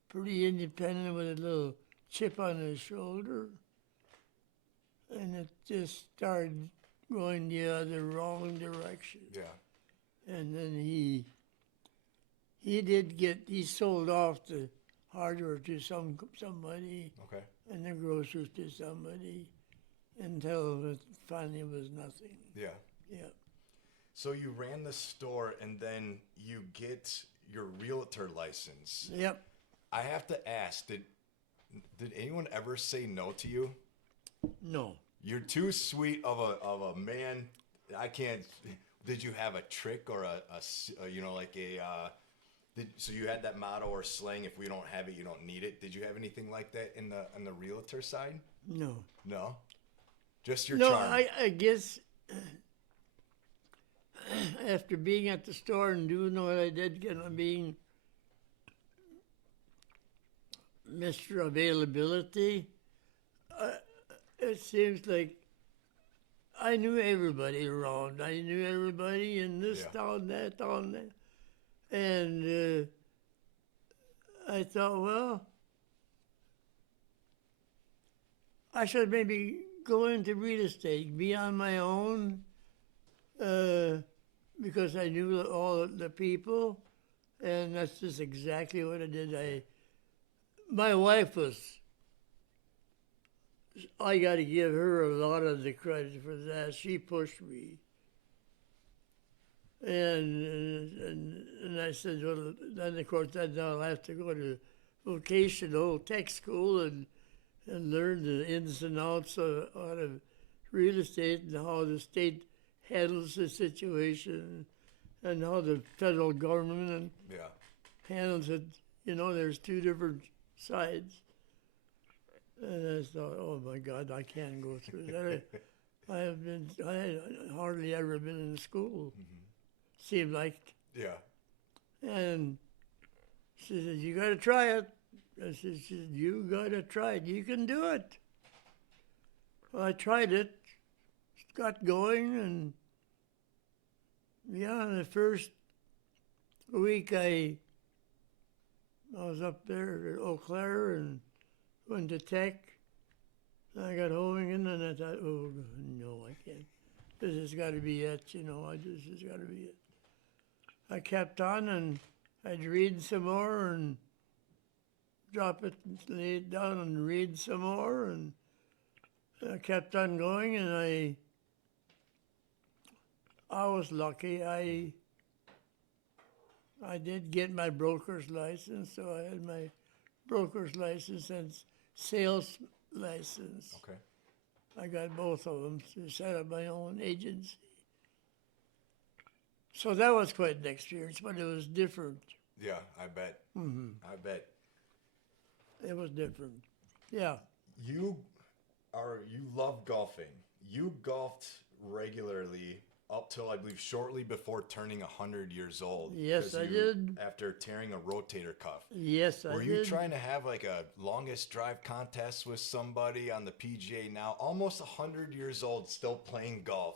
Pretty independent with a little chip on his shoulder, and it just started going the other wrong direction. Yeah. And then he sold off the hardware to somebody, Okay. and the groceries to somebody, until it finally was nothing. Yeah. Yeah. So you ran the store and then you get your realtor license. Yep. I have to ask, did anyone ever say no to you? No. You're too sweet of a man. I can't. Did you have a trick or so you had that motto or slang, if we don't have it, you don't need it. Did you have anything like that on the realtor side? No. No? Just your No, charm. I guess after being at the store and doing what I did, being Mr. Availability, it seems like I knew everybody around. I knew everybody in this town, that town, that. And I thought, well, I should maybe go into real estate, be on my own, because I knew all the people, and that's just exactly what I did. My wife was, I got to give her a lot of the credit for that. She pushed me. And I said, well, then of course, then I'll have to go to vocational tech school and learn the ins and outs of real estate and how the state handles the situation and how the federal government handles it. You know, there's two different sides. And I thought, oh my God, I can't go through that. I had hardly ever been in school. Mm-hmm. Seemed like. Yeah. And she said, you got to try it. I said, you got to try it. You can do it. Well, I tried it, got going, and in the first week I was up there at Eau Claire and went to tech. I got home again and I thought, oh, no, I can't. This has got to be it, this has got to be it. I kept on and I'd read some more and drop it, lay it down and read some more, and I kept on going, and I was lucky. I did get my broker's license, so I had my broker's license and sales license. Okay. I got both of them to set up my own agency. So that was quite an experience, but it was different. Yeah, I bet. Mm-hmm. I bet. It was different. Yeah. You love golfing. You golfed regularly up till, I believe, shortly before turning 100 years old. Yes, I did. After tearing a rotator cuff. Yes, I did. Were you trying to have like a longest drive contest with somebody on the PGA now? Almost 100 years old, still playing golf.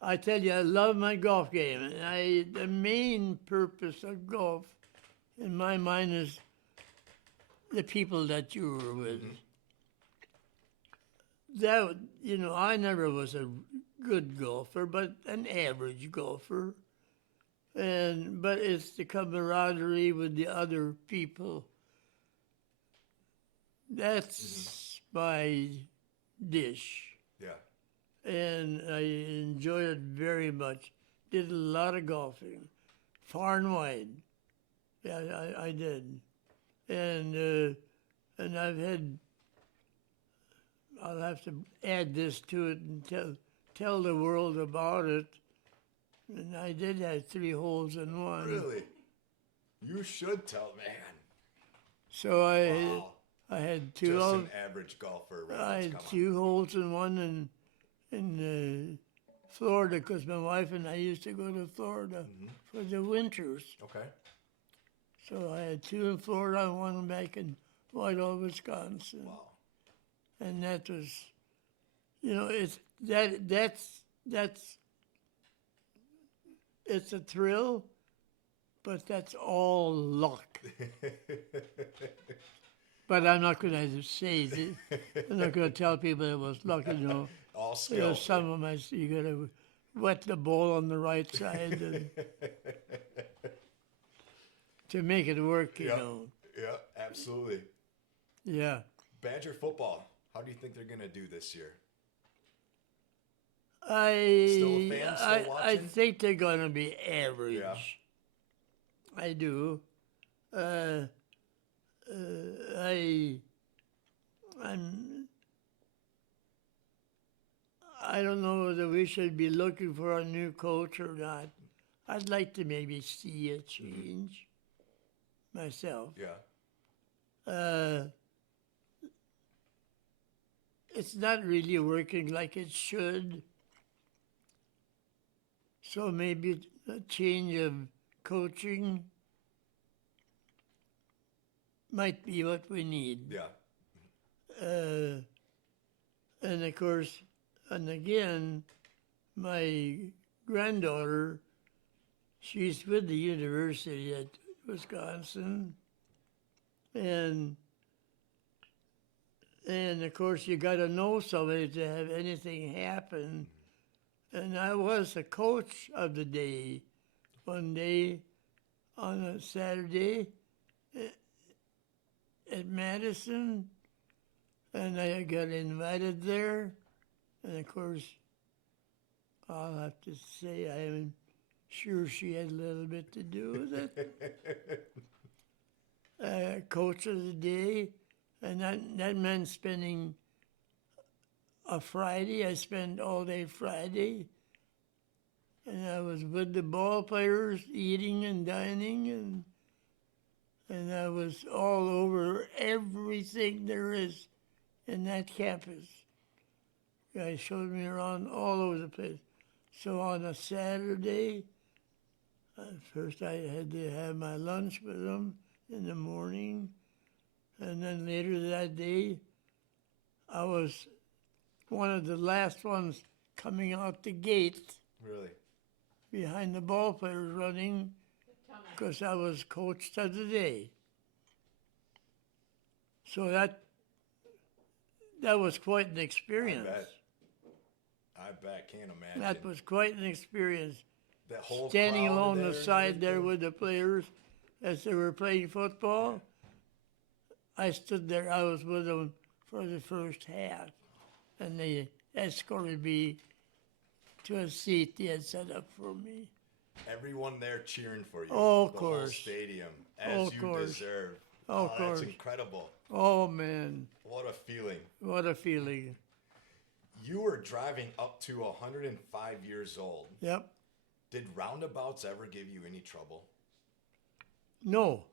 I tell you, I love my golf game. And the main purpose of golf, in my mind, is the people that you were with. Mm-hmm. That, I never was a good golfer, but an average golfer. But it's the camaraderie with the other people. That's my dish. Yeah. And I enjoy it very much. Did a lot of golfing, far and wide. Yeah, I did. And I'll have to add this to it and tell the world about it. And I did have 3 holes in one. Really? You should tell, man. So I had 2 Just holes. an average golfer. Reynolds, I had 2 holes in one in Florida, because my wife and I used to go to Florida for the winters. Okay. So I had 2 in Florida and 1 back in Whitehall, Wisconsin. Wow. And that was, it's a thrill, but that's all luck. But I'm not going to say it. I'm not going to tell people it was luck, All skill. Some of my, you got to wet the ball on the right side and to make it work, you know. Yeah, absolutely. Yeah. Badger football. How do you think they're going to do this year? Still a fan? Still I watching? think they're going to be average. Yeah. I do. I don't know whether we should be looking for a new coach or not. I'd like to maybe see a change myself. Yeah. It's not really working like it should. So maybe a change of coaching might be what we need. Yeah. And of course, and again, my granddaughter, she's with the university Wisconsin, and of course you got to know somebody to have anything happen. And I was the coach of the day. One day on a Saturday at Madison, and I got invited there. And of course, I'll have to say I'm sure she had a little bit to do with it. Coach of the day, and that meant spending a Friday. I spent all day Friday, and I was with the ball players, eating and dining, and I was all over everything there is in that campus. Guys showed me around all over the place. So on a Saturday, first I had to have my lunch with them in the morning, and then later that day, I was one of the last ones coming out the gate. Really? Behind the ball players running, because I was coach of the day. So that was quite an experience. I bet. Can't imagine. That was quite an experience. That whole standing crowd along there the and side there everything. with the players as they were playing football. I stood there. I was with them for the first half, and they escorted me to a seat they had set up for me. Everyone there cheering for you. Oh, of the course. Whole stadium, Oh, as of you course. deserve. Oh, of That's course. incredible. Oh, man. What a feeling. What a feeling. You were driving up to 105 years old. Yep. Did roundabouts ever give you any trouble? No.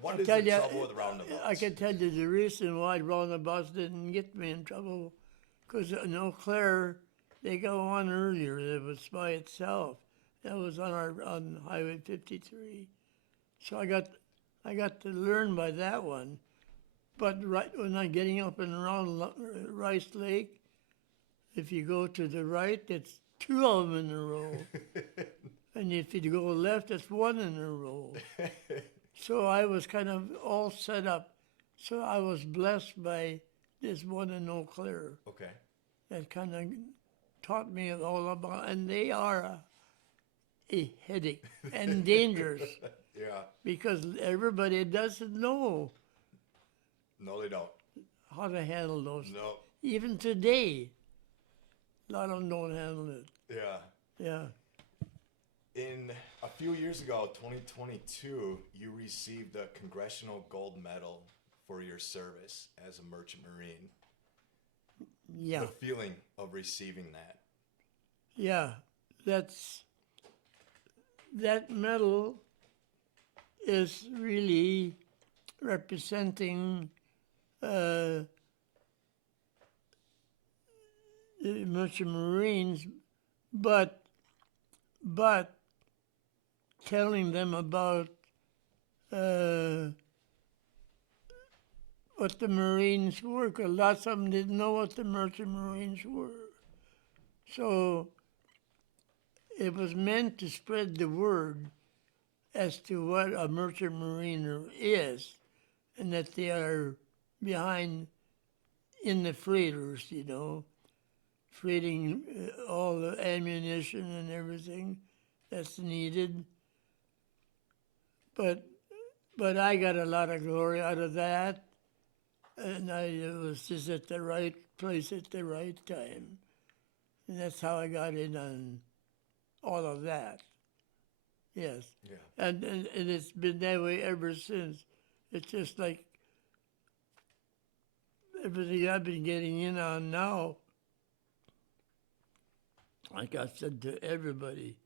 What is the trouble with roundabouts? I can tell you the reason why roundabouts didn't get me in trouble, because in Eau Claire, they go on earlier. It was by itself. That was on Highway 53. So I got to learn by that one. But right when I'm getting up and around Rice Lake, if you go to the right, it's two of them in a row. And if you go left, it's one in a row. So I was kind of all set up. So I was blessed by this one in Eau Claire. Okay. That kind of taught me all about, and they are a headache and dangerous Yeah. because everybody doesn't know No, they don't. how to handle those. No. Even today, a lot of them don't handle it. Yeah. Yeah. In a few years ago, 2022, you received the Congressional Gold Medal for your service as a Merchant Marine. Yeah. The feeling of receiving that. Yeah. That medal is really representing the Merchant Marines, but telling them about what the Marines were, because lots of them didn't know what the Merchant Marines were. So it was meant to spread the word as to what a Merchant Marine is, and that they are behind in the freighters, freighting all the ammunition and everything that's needed. But I got a lot of glory out of that, and I was just at the right place at the right time. And that's how I got in on all of that. Yes. Yeah. And it's been that way ever since. It's just like everything I've been getting in on now, like I said to everybody,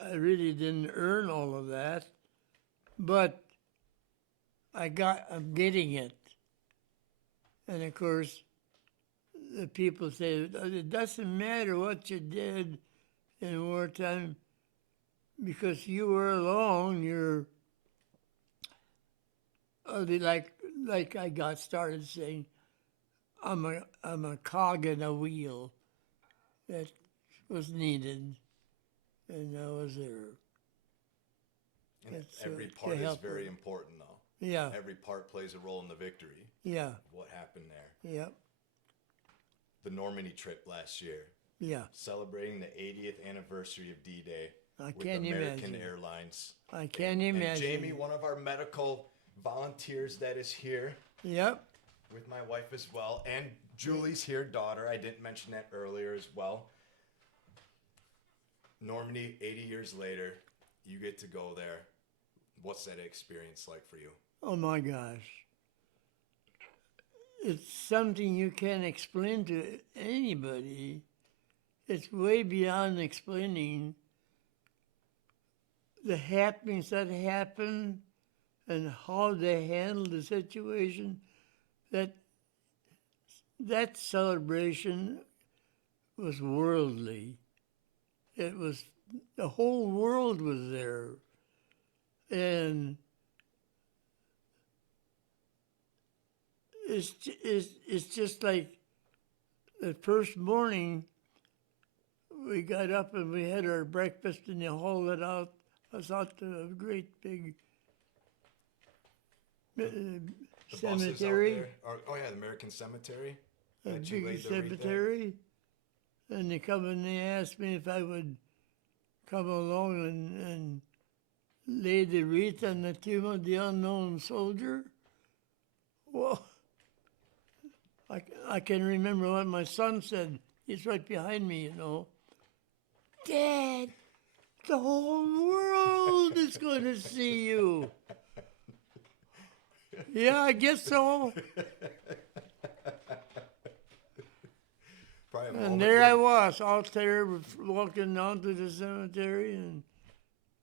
I really didn't earn all of that, but I'm getting it. And of course, the people say, it doesn't matter what you did in wartime, because you were alone, you're, like I got started saying, I'm a cog in a wheel that was needed, and I was there. And It's, every to part is help very her. important, though. Yeah, Every part plays a role in the victory. yeah, What happened there? yep, The Normandy trip last year, yeah. celebrating the 80th anniversary of D-Day I with can't American imagine. Airlines. I can't And imagine. Jamie, one of our medical volunteers that is here Yep, with my wife as well, and Julie's here, daughter. I didn't mention that earlier as well. Normandy, 80 years later, you get to go there. What's that experience like for you? oh my gosh. It's something you can't explain to anybody. It's way beyond explaining the happenings that happened and how they handled the situation. That celebration was worldly. It was, the whole world was there. And it's just like the first morning we got up and we had our breakfast and they hauled it out. Us out to a great big The buses out cemetery, there oh yeah, the American Cemetery. a that you big laid the wreath there? cemetery. And they come and they asked me if I would come along and lay the wreath on the tomb of the unknown soldier. Well, I can remember what my son said. He's right behind me, you know. Dad, the whole world is going to see you. Yeah, I guess so. Probably a And moment there I where- was, out there walking down to the cemetery and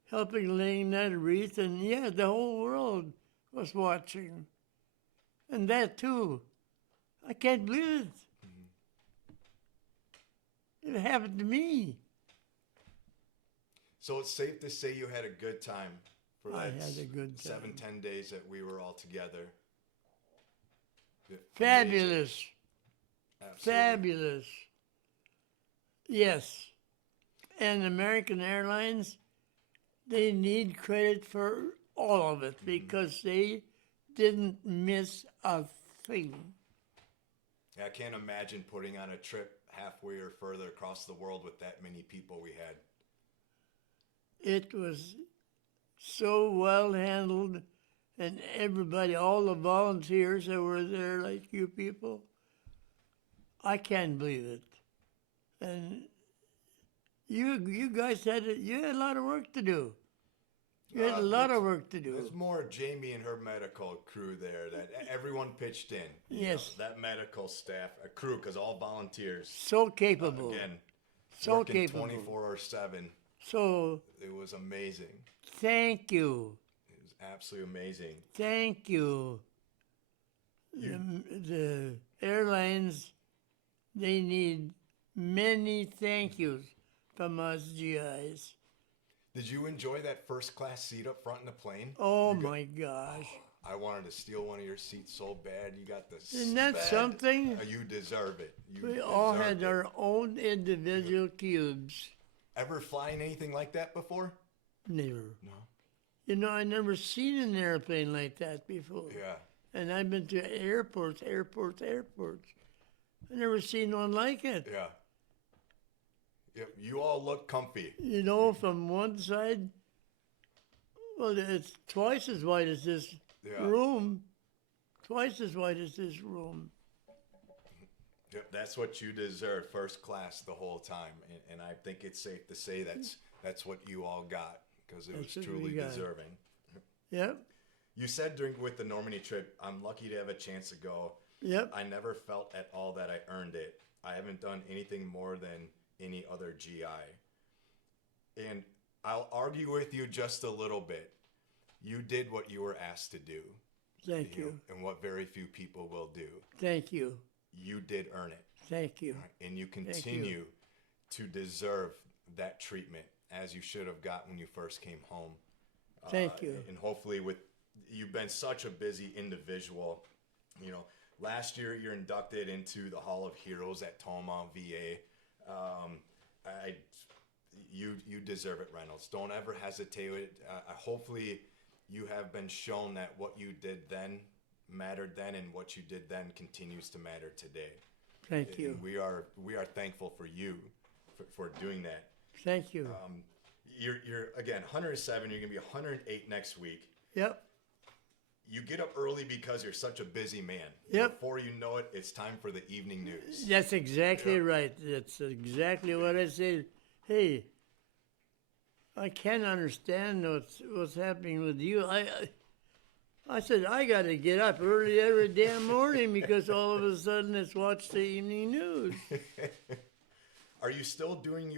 helping laying that wreath. And yeah, the whole world was watching. And that too. I can't believe it. It happened to me. So it's safe to say you had a good time for I that had a good 7-10 days that we were all together. Yeah, amazing. Fabulous. Absolutely. Fabulous. Yes. And American Airlines, they need credit for all of it because they didn't miss a thing. I can't imagine putting on a trip halfway or further across the world with that many people we had. It was so well handled, and everybody, all the volunteers that were there, like you people, I can't believe it. And you guys you had a lot of work to do. You had a lot of work to do. There's more Jamie and her medical crew there that everyone pitched in. You Yes. know, that medical staff, a crew, because all volunteers. So capable. Again, So working capable. 24/7. So It was amazing. thank you. It was absolutely amazing. Thank you. The airlines, they need many thank yous from us GIs. Did you enjoy that first class seat up front in the plane? Oh my gosh. I wanted to steal one of your seats so bad. You got the Isn't that bad- something? You deserve it. You We all deserve had it. our own individual cubes. Ever flying anything like that before? Never. No. You know, I never seen an airplane like that before. Yeah. And I've been to airports. I never seen one like it. Yeah. Yep. You all look comfy. You know, from one side, well, it's twice as wide as this Yeah. room. Twice as wide as this room. Yep. That's what you deserve, first class the whole time. And I think it's safe to say that's what you all got because it That's was what we truly got. deserving. Yep. You said with the Normandy trip, I'm lucky to have a chance to go. Yep. I never felt at all that I earned it. I haven't done anything more than any other GI. And I'll argue with you just a little bit. You did what you were asked to do. Thank know, you. and what very few people will do. Thank you. You did earn it. Thank you. And you continue to deserve that treatment as you should have got when you first came home. Thank you. And hopefully you've been such a busy individual. You know, last year you're inducted into the Hall of Heroes at Tomter, VA. You deserve it, Reynolds. Don't ever hesitate. Hopefully, you have been shown that what you did then mattered then, and what you did then continues to matter today. Thank you. And we are thankful for you for doing that. Thank you. You're again 107. You're gonna be 108 next week. Yep. You get up early because you're such a busy man. Yep. Before you know it, it's time for the evening news. That's exactly right. That's exactly what I said. Hey, I can't understand what's happening with you. I said, I got to get up early every damn morning because all of a sudden it's watch the evening news. Are you still doing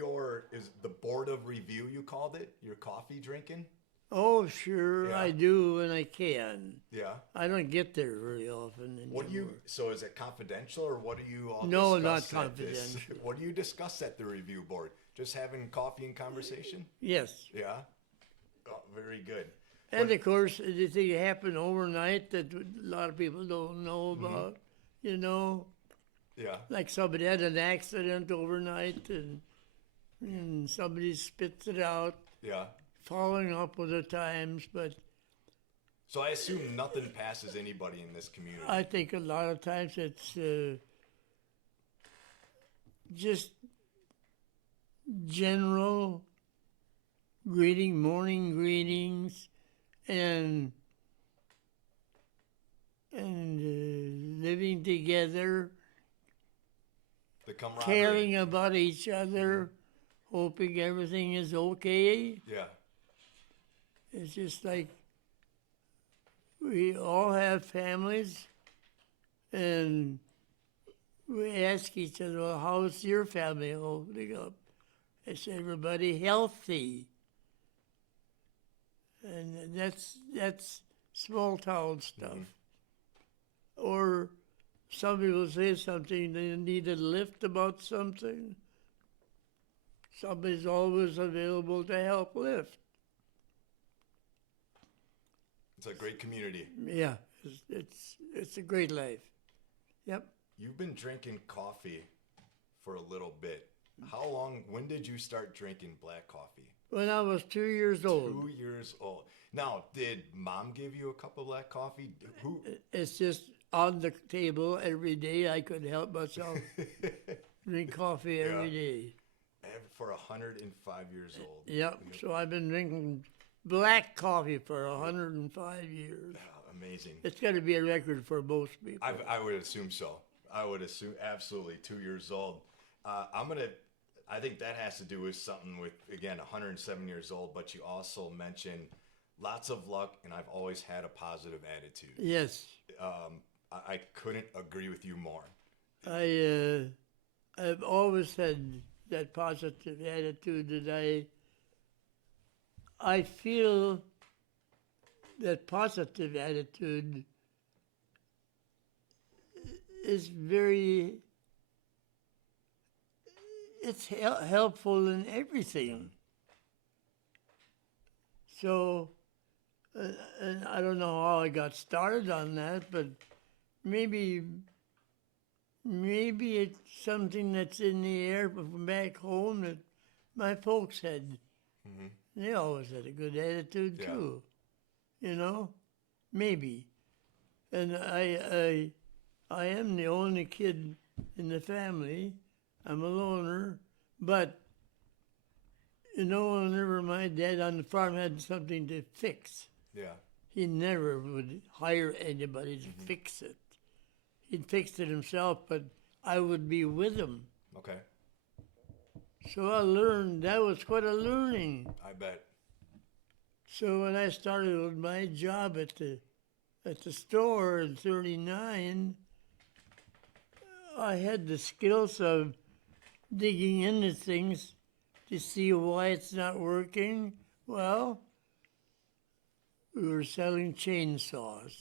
is the board of review, you called it, your coffee drinking? Oh, sure, Yeah. I do when I can. Yeah. I don't get there very often anymore. So is it confidential, or what do you all No, discuss not at this- confidential. What do you discuss at the review board? Just having coffee and conversation? Yes. Yeah. Oh, very good. And of course, the thing happened overnight that a lot of people don't know about, you know. Yeah. Like somebody had an accident overnight and somebody spits it out, Yeah. following up with the times. But So I assume nothing passes anybody in this community. I think a lot of times it's just general morning greetings, and living together, The camaraderie. caring about each other, hoping everything is okay. Yeah. It's just like we all have families, and we ask each other, well, how's your family holding up? Is everybody healthy? And that's small town stuff. Or somebody will say something, they need a lift about something. Somebody's always available to help lift. It's a great community. Yeah, it's a great life. Yep. You've been drinking coffee for a little bit. How long? When did you start drinking black coffee? When I was 2 years old. 2 years old. Now, did mom give you a cup of black coffee? Who? It's just on the table every day. I couldn't help myself. Drink coffee every day. For 105 years old. Yep. So I've been drinking black coffee for 105 years. Oh, amazing. It's got to be a record for most people. I would assume so. I would assume absolutely 2 years old. I think that has to do with something with, again, 107 years old, but you also mentioned lots of luck, and I've always had a positive attitude. Yes. I couldn't agree with you more. I've always had that positive attitude that I feel that positive attitude is it's helpful in everything. So, and I don't know how I got started on that, but maybe it's something that's in the air from back home that my folks had. Mm-hmm. They always had a good attitude too, you know, maybe. And I am the only kid in the family. I'm a loner, but you know, whenever my dad on the farm had something to fix, he never would hire anybody to fix it. He'd fix it himself, but I would be with him. Okay. So I learned, that was quite a learning. I bet. So when I started with my job at the store in '39, I had the skills of digging into things to see why it's not working. Well, we were selling chainsaws.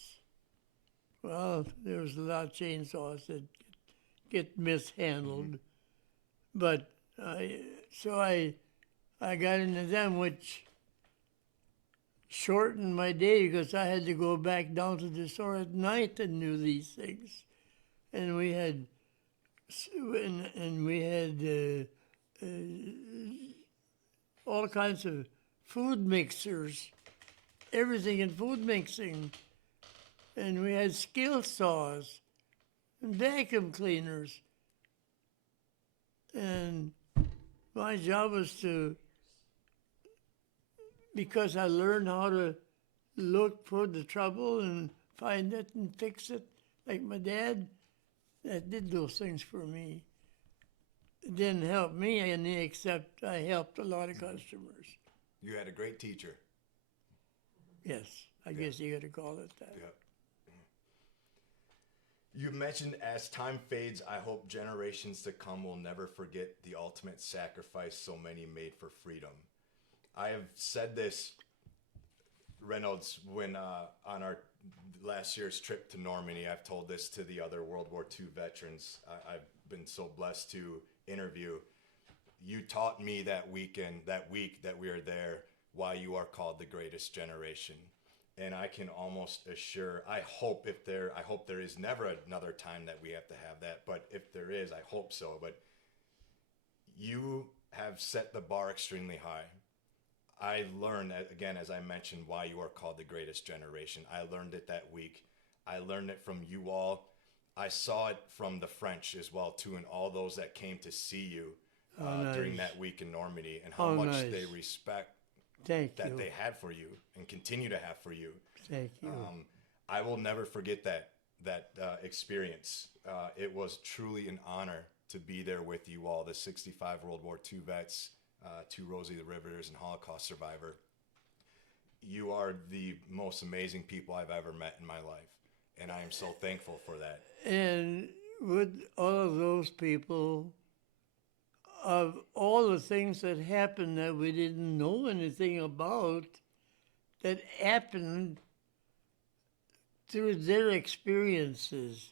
Well, there was a lot of chainsaws that get mishandled. But I got into them, which shortened my day because I had to go back down to the store at night and do these things. And we had all kinds of food mixers, everything in food mixing. And we had skill saws and vacuum cleaners. And my job was to, because I learned how to look for the trouble and find it and fix it, like my dad, that did those things for me. It didn't help me any, except I helped a lot of customers. You had a great teacher. Yes, I guess you got to call it that. Yeah. You mentioned as time fades, I hope generations to come will never forget the ultimate sacrifice so many made for freedom. I have said this, Reynolds, when on our last year's trip to Normandy, I've told this to the other World War II veterans I've been so blessed to interview. You taught me that week that we were there, why you are called the greatest generation. And I can almost assure, I hope there is never another time that we have to have that, but if there is, I hope so. But you have set the bar extremely high. I learned, again, as I mentioned, why you are called the greatest generation. I learned it that week. I learned it from you all. I saw it from the French as well, too, and all those that came to see you during that week in Normandy, and how much they respect that they had for you and continue to have for you. Thank you. I will never forget that experience. It was truly an honor to be there with you all, the 65 World War II vets, to Rosie the Riveters and Holocaust survivor. You are the most amazing people I've ever met in my life, and I am so thankful for that. And with all of those people, of all the things that happened that we didn't know anything about, that happened through their experiences,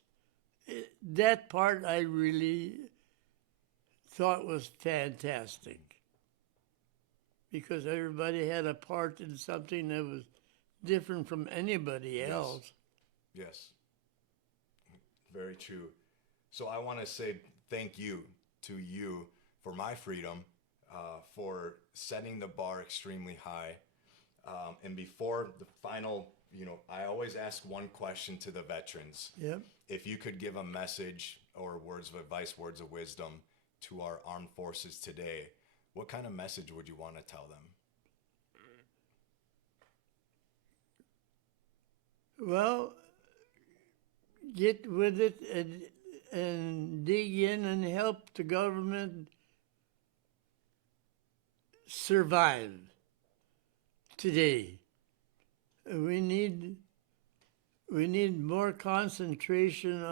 that part I really thought was fantastic. Because everybody had a part in something that was different from anybody else. Yes. Very true. So I want to say thank you to you for my freedom, for setting the bar extremely high. And before the final, I always ask one question to the veterans. Yep. If you could give a message or words of advice, words of wisdom to our armed forces today, what kind of message would you want to tell them? Well, get with it and dig in and help the government survive today. We need more concentration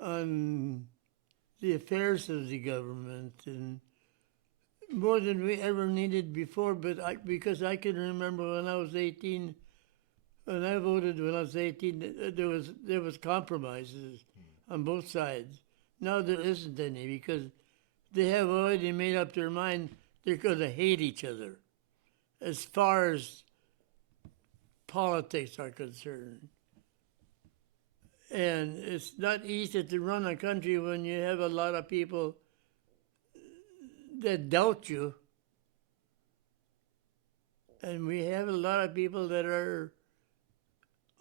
on the affairs of the government, and more than we ever needed before. But because I can remember when I was 18. When I voted when I was 18, there was compromises on both sides. Now there isn't any, because they have already made up their mind they're going to hate each other as far as politics are concerned. And it's not easy to run a country when you have a lot of people that doubt you. And we have a lot of people that are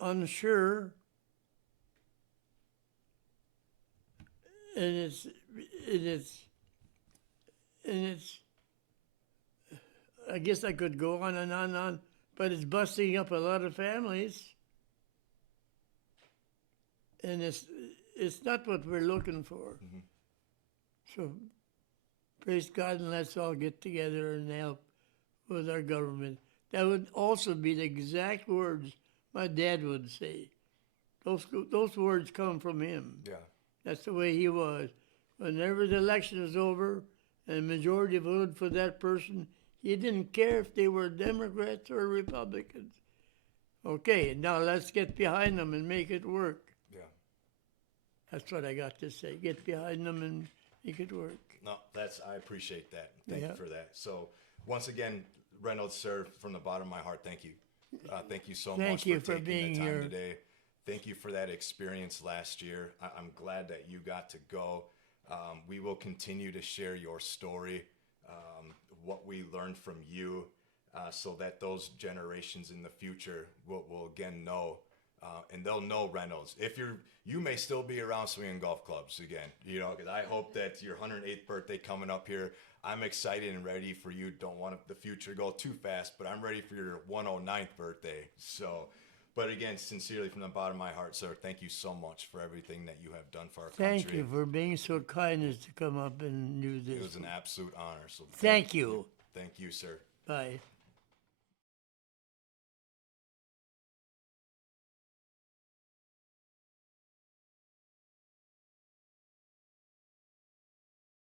unsure, and it's I guess I could go on and on and on, but it's busting up a lot of families, and it's not what we're looking for. Mm-hmm. So praise God, and let's all get together and help with our government. That would also be the exact words my dad would say. Those words come from him. Yeah. That's the way he was. Whenever the election is over and the majority voted for that person, he didn't care if they were Democrats or Republicans. Okay, now let's get behind them and make it work. Yeah. That's what I got to say. Get behind them and make it work. No, I appreciate that. Thank you for that. So once again, Reynolds, sir, from the bottom of my heart, thank you. Thank you so much for taking being the time here today. Thank you for that experience last year. I'm glad that you got to go. We will continue to share your story, what we learned from you, so that those generations in the future will again know, and they'll know Reynolds. If you may still be around swinging golf clubs again, you know, because I hope that your 108th birthday coming up here, I'm excited and ready for you. Don't want the future to go too fast, but I'm ready for your 109th birthday. So, but again, sincerely from the bottom of my heart, sir, thank you so much for everything that you have done for our country. Thank you for being so kind as to come up and do this. It was an absolute honor. So Thank you. Thank you, sir. Bye.